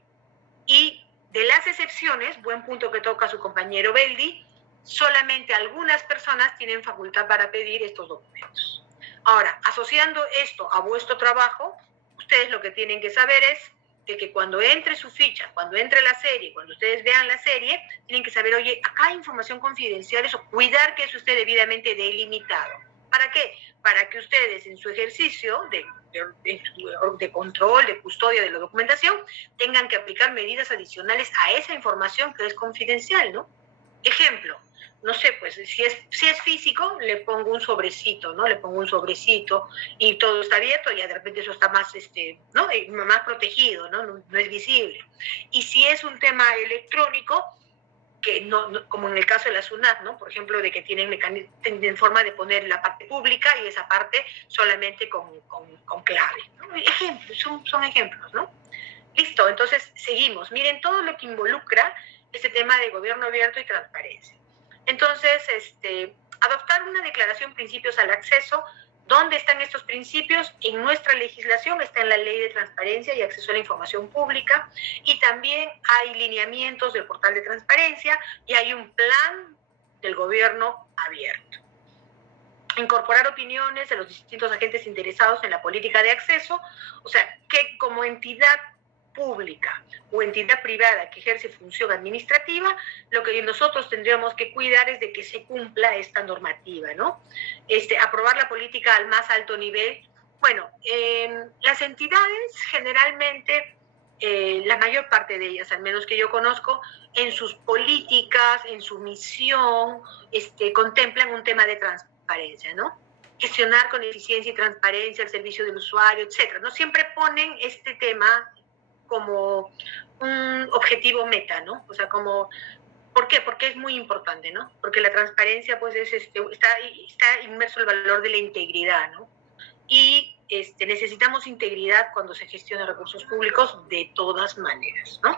Y de las excepciones, buen punto que toca su compañero Beldi, solamente algunas personas tienen facultad para pedir estos documentos. Ahora, asociando esto a vuestro trabajo, ustedes lo que tienen que saber es de que cuando entre su ficha, cuando entre la serie, cuando ustedes vean la serie, tienen que saber, oye, acá hay información confidencial, eso, cuidar que eso esté debidamente delimitado. ¿Para qué? Para que ustedes en su ejercicio de control, de custodia de la documentación, tengan que aplicar medidas adicionales a esa información que es confidencial, ¿no? Ejemplo, no sé, pues si es físico, le pongo un sobrecito, ¿no? Le pongo un sobrecito y todo está abierto, ya de repente eso está más, ¿no? Más protegido, ¿no? No es visible. Y si es un tema electrónico, que no, como en el caso de la SUNAT, ¿no? Por ejemplo, de que tienen forma de poner la parte pública y esa parte solamente con clave, ¿no? Ejemplos, son ejemplos, ¿no? Listo, entonces seguimos. Miren todo lo que involucra este tema de gobierno abierto y transparencia. Entonces, adoptar una declaración de principios al acceso. ¿Dónde están estos principios? En nuestra legislación está en la Ley de Transparencia y Acceso a la Información Pública, y también hay lineamientos del portal de transparencia y hay un plan del gobierno abierto. Incorporar opiniones de los distintos agentes interesados en la política de acceso, o sea, que como entidad pública o entidad privada que ejerce función administrativa, lo que nosotros tendríamos que cuidar es de que se cumpla esta normativa, ¿no? Aprobar la política al más alto nivel. Bueno, las entidades generalmente, la mayor parte de ellas, al menos que yo conozco, en sus políticas, en su misión, contemplan un tema de transparencia, ¿no? Gestionar con eficiencia y transparencia el servicio del usuario, etcétera, ¿no? Siempre ponen este tema como un objetivo meta, ¿no? O sea, como, ¿por qué? Porque es muy importante, ¿no? Porque la transparencia, pues, está inmerso el valor de la integridad, ¿no? Y necesitamos integridad cuando se gestionan recursos públicos de todas maneras, ¿no?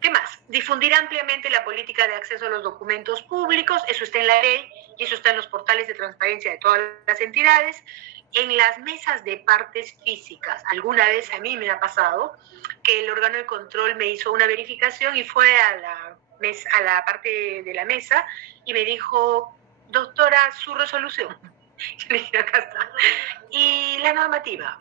¿Qué más? Difundir ampliamente la política de acceso a los documentos públicos, eso está en la ley y eso está en los portales de transparencia de todas las entidades. En las mesas de partes físicas, alguna vez a mí me ha pasado que el órgano de control me hizo una verificación y fue a la parte de la mesa y me dijo, doctora, su resolución. Yo le dije, acá está. Y la normativa,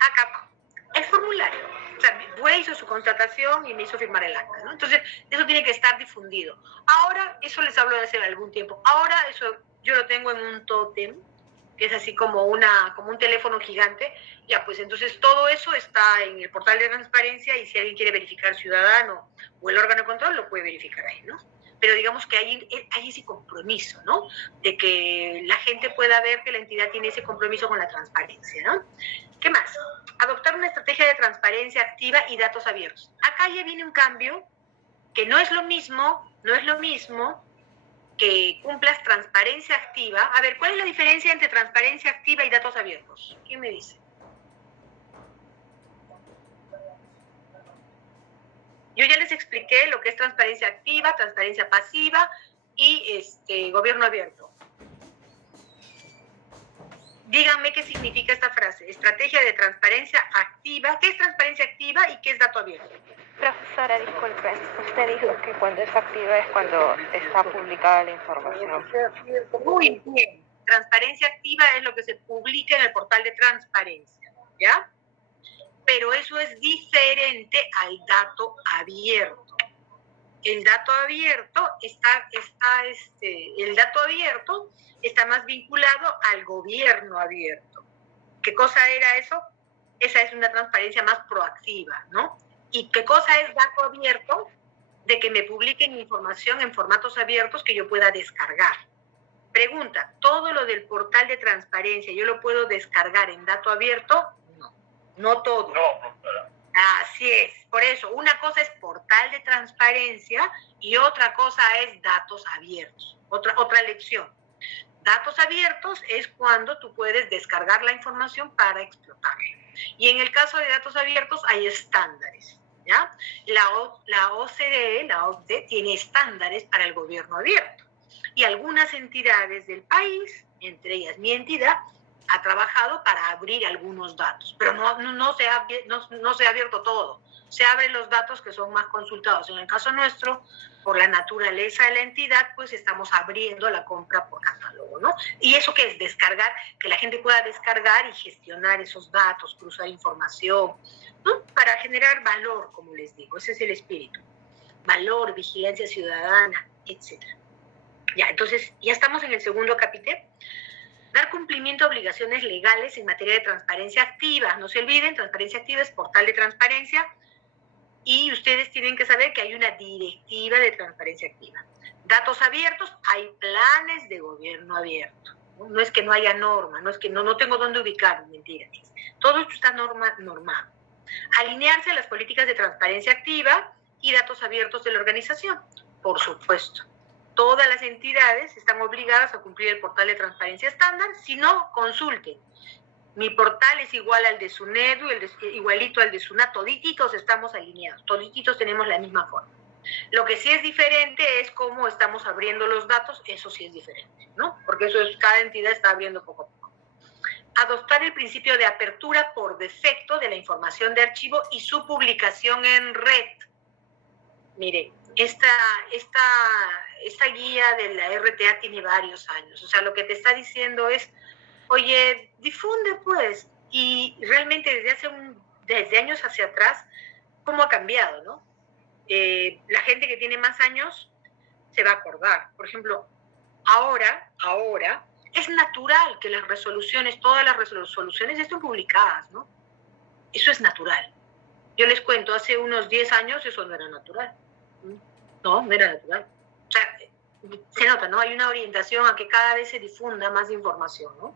acá, el formulario. O sea, hizo su constatación y me hizo firmar el acta, ¿no? Entonces, eso tiene que estar difundido. Ahora, eso les hablo de hace algún tiempo. Ahora, eso yo lo tengo en un tótem que es así como un teléfono gigante. Ya, pues entonces todo eso está en el portal de transparencia y si alguien quiere verificar ciudadano o el órgano de control, lo puede verificar ahí, ¿no? Pero digamos que hay ese compromiso, ¿no? De que la gente pueda ver que la entidad tiene ese compromiso con la transparencia, ¿no? ¿Qué más? Adoptar una estrategia de transparencia activa y datos abiertos. Acá ya viene un cambio que no es lo mismo que cumplas transparencia activa. A ver, ¿cuál es la diferencia entre transparencia activa y datos abiertos? ¿Quién me dice? Yo ya les expliqué lo que es transparencia activa, transparencia pasiva y gobierno abierto. Díganme qué significa esta frase. Estrategia de transparencia activa. ¿Qué es transparencia activa y qué es dato abierto? Profesora, disculpe, usted dijo que cuando es activa es cuando está publicada la información. Muy bien. Transparencia activa es lo que se publica en el portal de transparencia, ¿ya? Pero eso es diferente al dato abierto. El dato abierto está más vinculado al gobierno abierto. ¿Qué cosa era eso? Esa es una transparencia más proactiva, ¿no? ¿Y qué cosa es dato abierto? De que me publiquen información en formatos abiertos que yo pueda descargar. Pregunta, ¿todo lo del portal de transparencia yo lo puedo descargar en dato abierto? No, no todo. No. Así es. Por eso, una cosa es portal de transparencia y otra cosa es datos abiertos. Otra lección. Datos abiertos es cuando tú puedes descargar la información para explotarla. Y en el caso de datos abiertos hay estándares, ¿ya? La OCDE tiene estándares para el gobierno abierto. Y algunas entidades del país, entre ellas mi entidad, ha trabajado para abrir algunos datos, pero no se ha abierto todo. Se abren los datos que son más consultados. En el caso nuestro, por la naturaleza de la entidad, pues estamos abriendo la compra por catálogo, ¿no? ¿Y eso qué es? Descargar, que la gente pueda descargar y gestionar esos datos, cruzar información, ¿no? Para generar valor, como les digo. Ese es el espíritu. Valor, vigilancia ciudadana, etc. Ya, entonces, ya estamos en el segundo capítulo. Dar cumplimiento a obligaciones legales en materia de transparencia activa. No se olviden, transparencia activa es portal de transparencia y ustedes tienen que saber que hay una directiva de transparencia activa. Datos abiertos, hay planes de gobierno abierto. No es que no haya norma, no es que no tengo dónde ubicar, mentira. Todo esto está normado. Alinearse a las políticas de transparencia activa y datos abiertos de la organización, por supuesto. Todas las entidades están obligadas a cumplir el portal de transparencia estándar, si no, consulten. Mi portal es igual al de SUNEDU, igualito al de SUNAT, todititos estamos alineados, todititos tenemos la misma forma. Lo que sí es diferente es cómo estamos abriendo los datos, eso sí es diferente, ¿no? Porque eso es, cada entidad está abriendo poco a poco. Adoptar el principio de apertura por defecto de la información de archivo y su publicación en red. Mire, esta guía de la RTA tiene varios años. O sea, lo que te está diciendo es, oye, difunde pues. Y realmente desde años hacia atrás, ¿cómo ha cambiado, no? La gente que tiene más años se va a acordar. Por ejemplo, ahora es natural que las resoluciones, todas las resoluciones estén publicadas, ¿no? Eso es natural. Yo les cuento, hace unos 10 años eso no era natural. No era natural. O sea, se nota, ¿no? Hay una orientación a que cada vez se difunda más información, ¿no?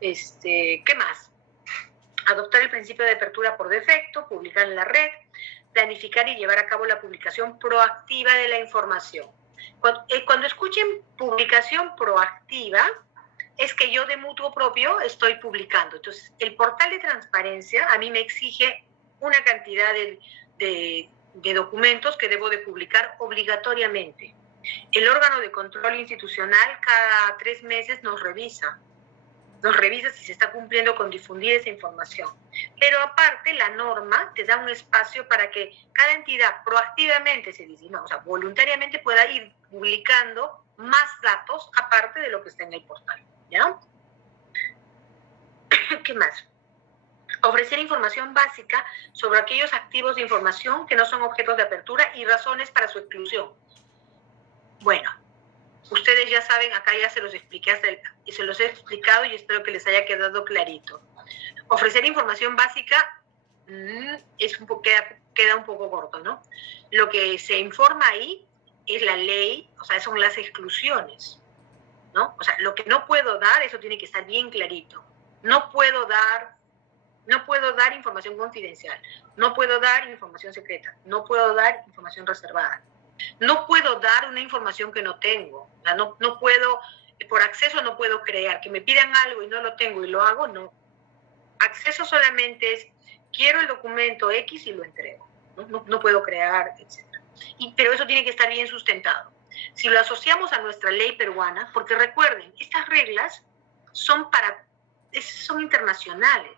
¿Qué más? Adoptar el principio de apertura por defecto, publicar en la red, planificar y llevar a cabo la publicación proactiva de la información. Cuando escuchen publicación proactiva, es que yo de mutuo propio estoy publicando. Entonces, el portal de transparencia a mí me exige una cantidad de documentos que debo de publicar obligatoriamente. El órgano de control institucional cada 3 meses nos revisa si se está cumpliendo con difundir esa información. Pero aparte, la norma te da un espacio para que cada entidad proactivamente, se dice, no, o sea, voluntariamente pueda ir publicando más datos aparte de lo que está en el portal, ¿ya? ¿Qué más? Ofrecer información básica sobre aquellos activos de información que no son objetos de apertura y razones para su exclusión. Bueno, Ustedes ya saben, acá ya se los expliqué se los he explicado y espero que les haya quedado clarito. Ofrecer información básica queda un poco corto, ¿no? Lo que se informa ahí es la ley, o sea, son las exclusiones, ¿no? O sea, lo que no puedo dar, eso tiene que estar bien clarito. No puedo dar información confidencial, no puedo dar información secreta, no puedo dar información reservada, no puedo dar una información que no tengo, o sea, no puedo, por acceso no puedo crear, que me pidan algo y no lo tengo y lo hago, no. Acceso solamente es, quiero el documento X y lo entrego, no puedo crear, etc. Pero eso tiene que estar bien sustentado. Si lo asociamos a nuestra ley peruana, porque recuerden, estas reglas son internacionales,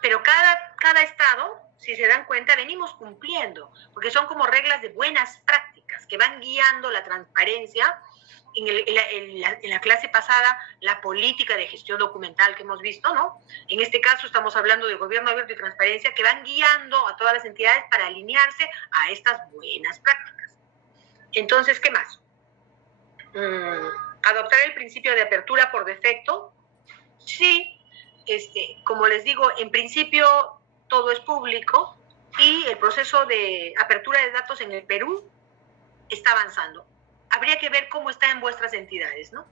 pero cada estado, si se dan cuenta, venimos cumpliendo, porque son como reglas de buenas prácticas que van guiando la transparencia. En la clase pasada, la política de gestión documental que hemos visto, ¿no? En este caso estamos hablando de gobierno abierto y transparencia que van guiando a todas las entidades para alinearse a estas buenas prácticas. Entonces, ¿qué más? Adoptar el principio de apertura por defecto. Sí, como les digo, en principio todo es público y el proceso de apertura de datos en el Perú está avanzando. Habría que ver cómo está en vuestras entidades, ¿no?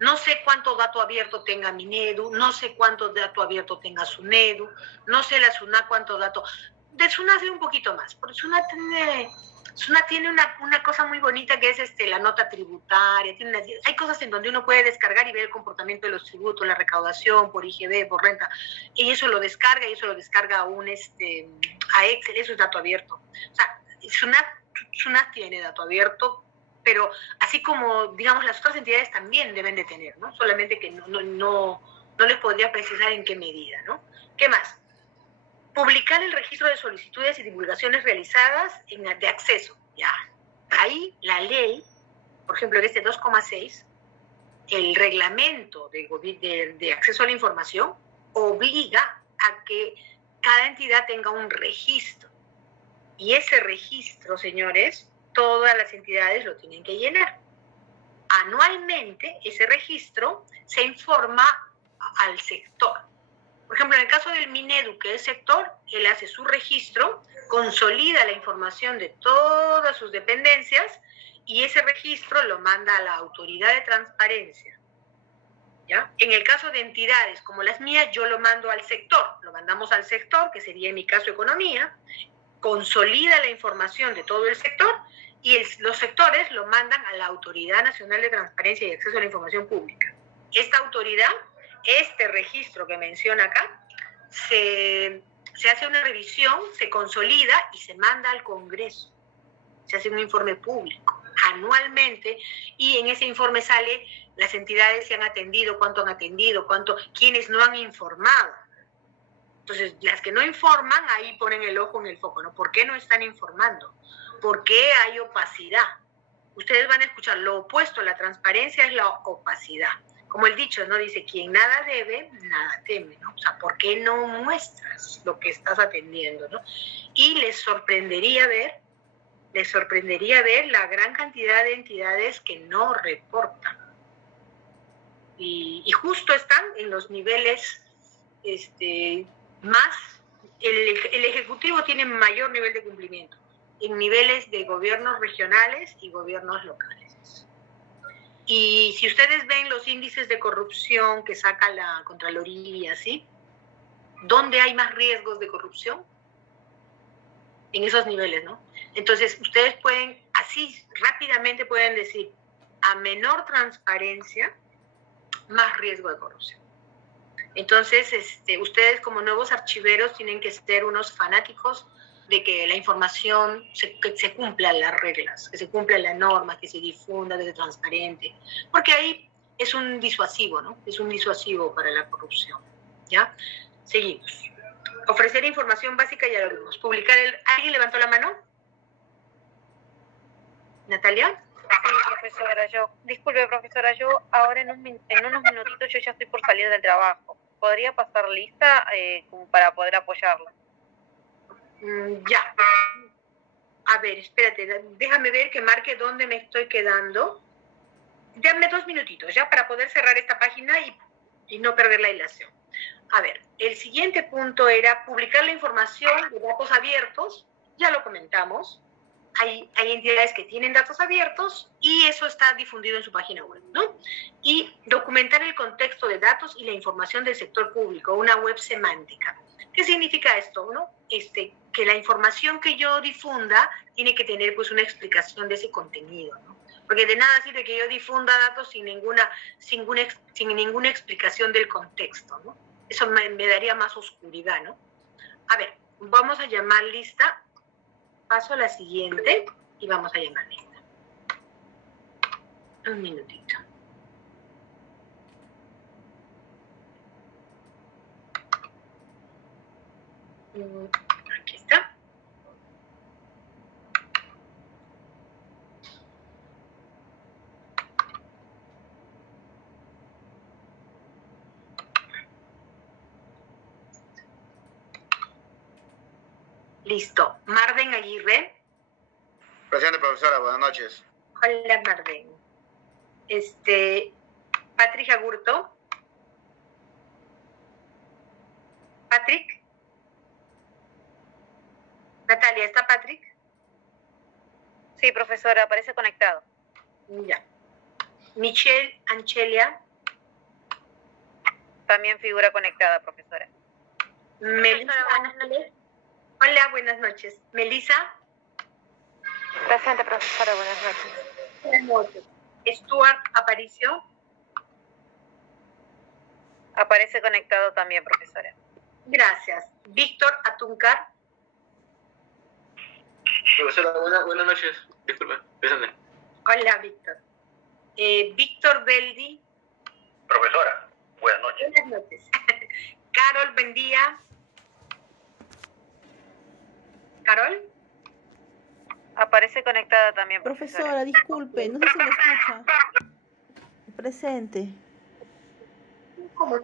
No sé cuánto dato abierto tenga Minedu, no sé cuánto dato abierto tenga SUNEDU, no sé la SUNAT cuánto dato. De SUNAT sé un poquito más, porque SUNAT tiene una cosa muy bonita que es la nota tributaria. Hay cosas en donde uno puede descargar y ver el comportamiento de los tributos, la recaudación por IGB, por renta, y eso lo descarga a a Excel, eso es dato abierto. O sea, SUNAT tiene dato abierto, pero así como, digamos, las otras entidades también deben de tener, ¿no? Solamente que no les podría precisar en qué medida, ¿no? ¿Qué más? Publicar el registro de solicitudes y divulgaciones realizadas de acceso, ya. Ahí la ley, por ejemplo, en 2,6, el reglamento de acceso a la información obliga a que cada entidad tenga un registro. Y ese registro, señores, todas las entidades lo tienen que llenar. Anualmente, ese registro se informa al sector. Por ejemplo, en el caso del Minedu, que es sector, él hace su registro, consolida la información de todas sus dependencias y ese registro lo manda a la autoridad de transparencia. ¿Ya? En el caso de entidades como las mías, yo lo mando al sector, lo mandamos al sector, que sería en mi caso economía, consolida la información de todo el sector y los sectores lo mandan a la Autoridad Nacional de Transparencia y Acceso a la Información Pública. Esta autoridad, este registro que menciona acá, se hace una revisión, se consolida y se manda al Congreso. Se hace un informe público anualmente y en ese informe sale las entidades que han atendido, cuánto han atendido, quiénes no han informado. Entonces, las que no informan, ahí ponen el ojo en el foco, ¿no? ¿Por qué no están informando? ¿Por qué hay opacidad? Ustedes van a escuchar, lo opuesto a la transparencia es la opacidad. Como el dicho, ¿no? Dice, quien nada debe, nada teme, ¿no? O sea, ¿por qué no muestras lo que estás atendiendo, ¿no? Y les sorprendería ver la gran cantidad de entidades que no reportan. Y justo están en los niveles el Ejecutivo tiene mayor nivel de cumplimiento en niveles de gobiernos regionales y gobiernos locales. Y si ustedes ven los índices de corrupción que saca la Contraloría, ¿sí? ¿Dónde hay más riesgos de corrupción? En esos niveles, ¿no? Entonces, ustedes pueden, así rápidamente pueden decir, a menor transparencia, más riesgo de corrupción. Entonces, ustedes como nuevos archiveros tienen que ser unos fanáticos de que la información que se cumplan las reglas, que se cumplan las normas, que se difunda, que sea transparente, porque ahí es un disuasivo, ¿no? Es un disuasivo para la corrupción, ¿ya? Seguimos. Ofrecer información básica, ya lo vimos. Publicar ¿Alguien levantó la mano? ¿Natalia? Sí, profesora, disculpe, profesora, yo ahora en unos minutitos yo ya estoy por salir del trabajo. ¿Podría pasar lista como para poder apoyarla? Ya. A ver, espérate, déjame ver que marque dónde me estoy quedando. Dame 2 minutitos, ya, para poder cerrar esta página y no perder la hilación. A ver, el siguiente punto era publicar la información de datos abiertos. Ya lo comentamos. Hay entidades que tienen datos abiertos y eso está difundido en su página web, ¿no? Y documentar el contexto de datos y la información del sector público, una web semántica. ¿Qué significa esto, no? Que la información que yo difunda tiene que tener pues una explicación de ese contenido, ¿no? Porque de nada sirve que yo difunda datos sin ninguna explicación del contexto, ¿no? Eso me daría más oscuridad, ¿no? A ver, vamos a llamar lista. Paso a la siguiente y vamos a llamar lista. Un minutito. Aquí está. Listo. Marden Aguirre. Presente, profesora. Buenas noches. Hola, Marden. Patrick Agurto. Patrick. Natalia, ¿está Patrick? Sí, profesora, aparece conectado. Ya. Michelle Anchelia. También figura conectada, profesora. Melissa Ángeles. Hola, buenas noches. Melissa. Presente, profesora, buenas noches. Buenas noches. Stuart Aparicio. Aparece conectado también, profesora. Gracias. Víctor Atuncar. Profesora, buenas noches. Disculpe, presente. Hola, Víctor. Víctor Beldi. Profesora, buenas noches. Buenas noches. Carol Bendía. ¿Carol? Aparece conectada también, Profesora, disculpe, no sé si me escucha. Presente. ¿Cómo?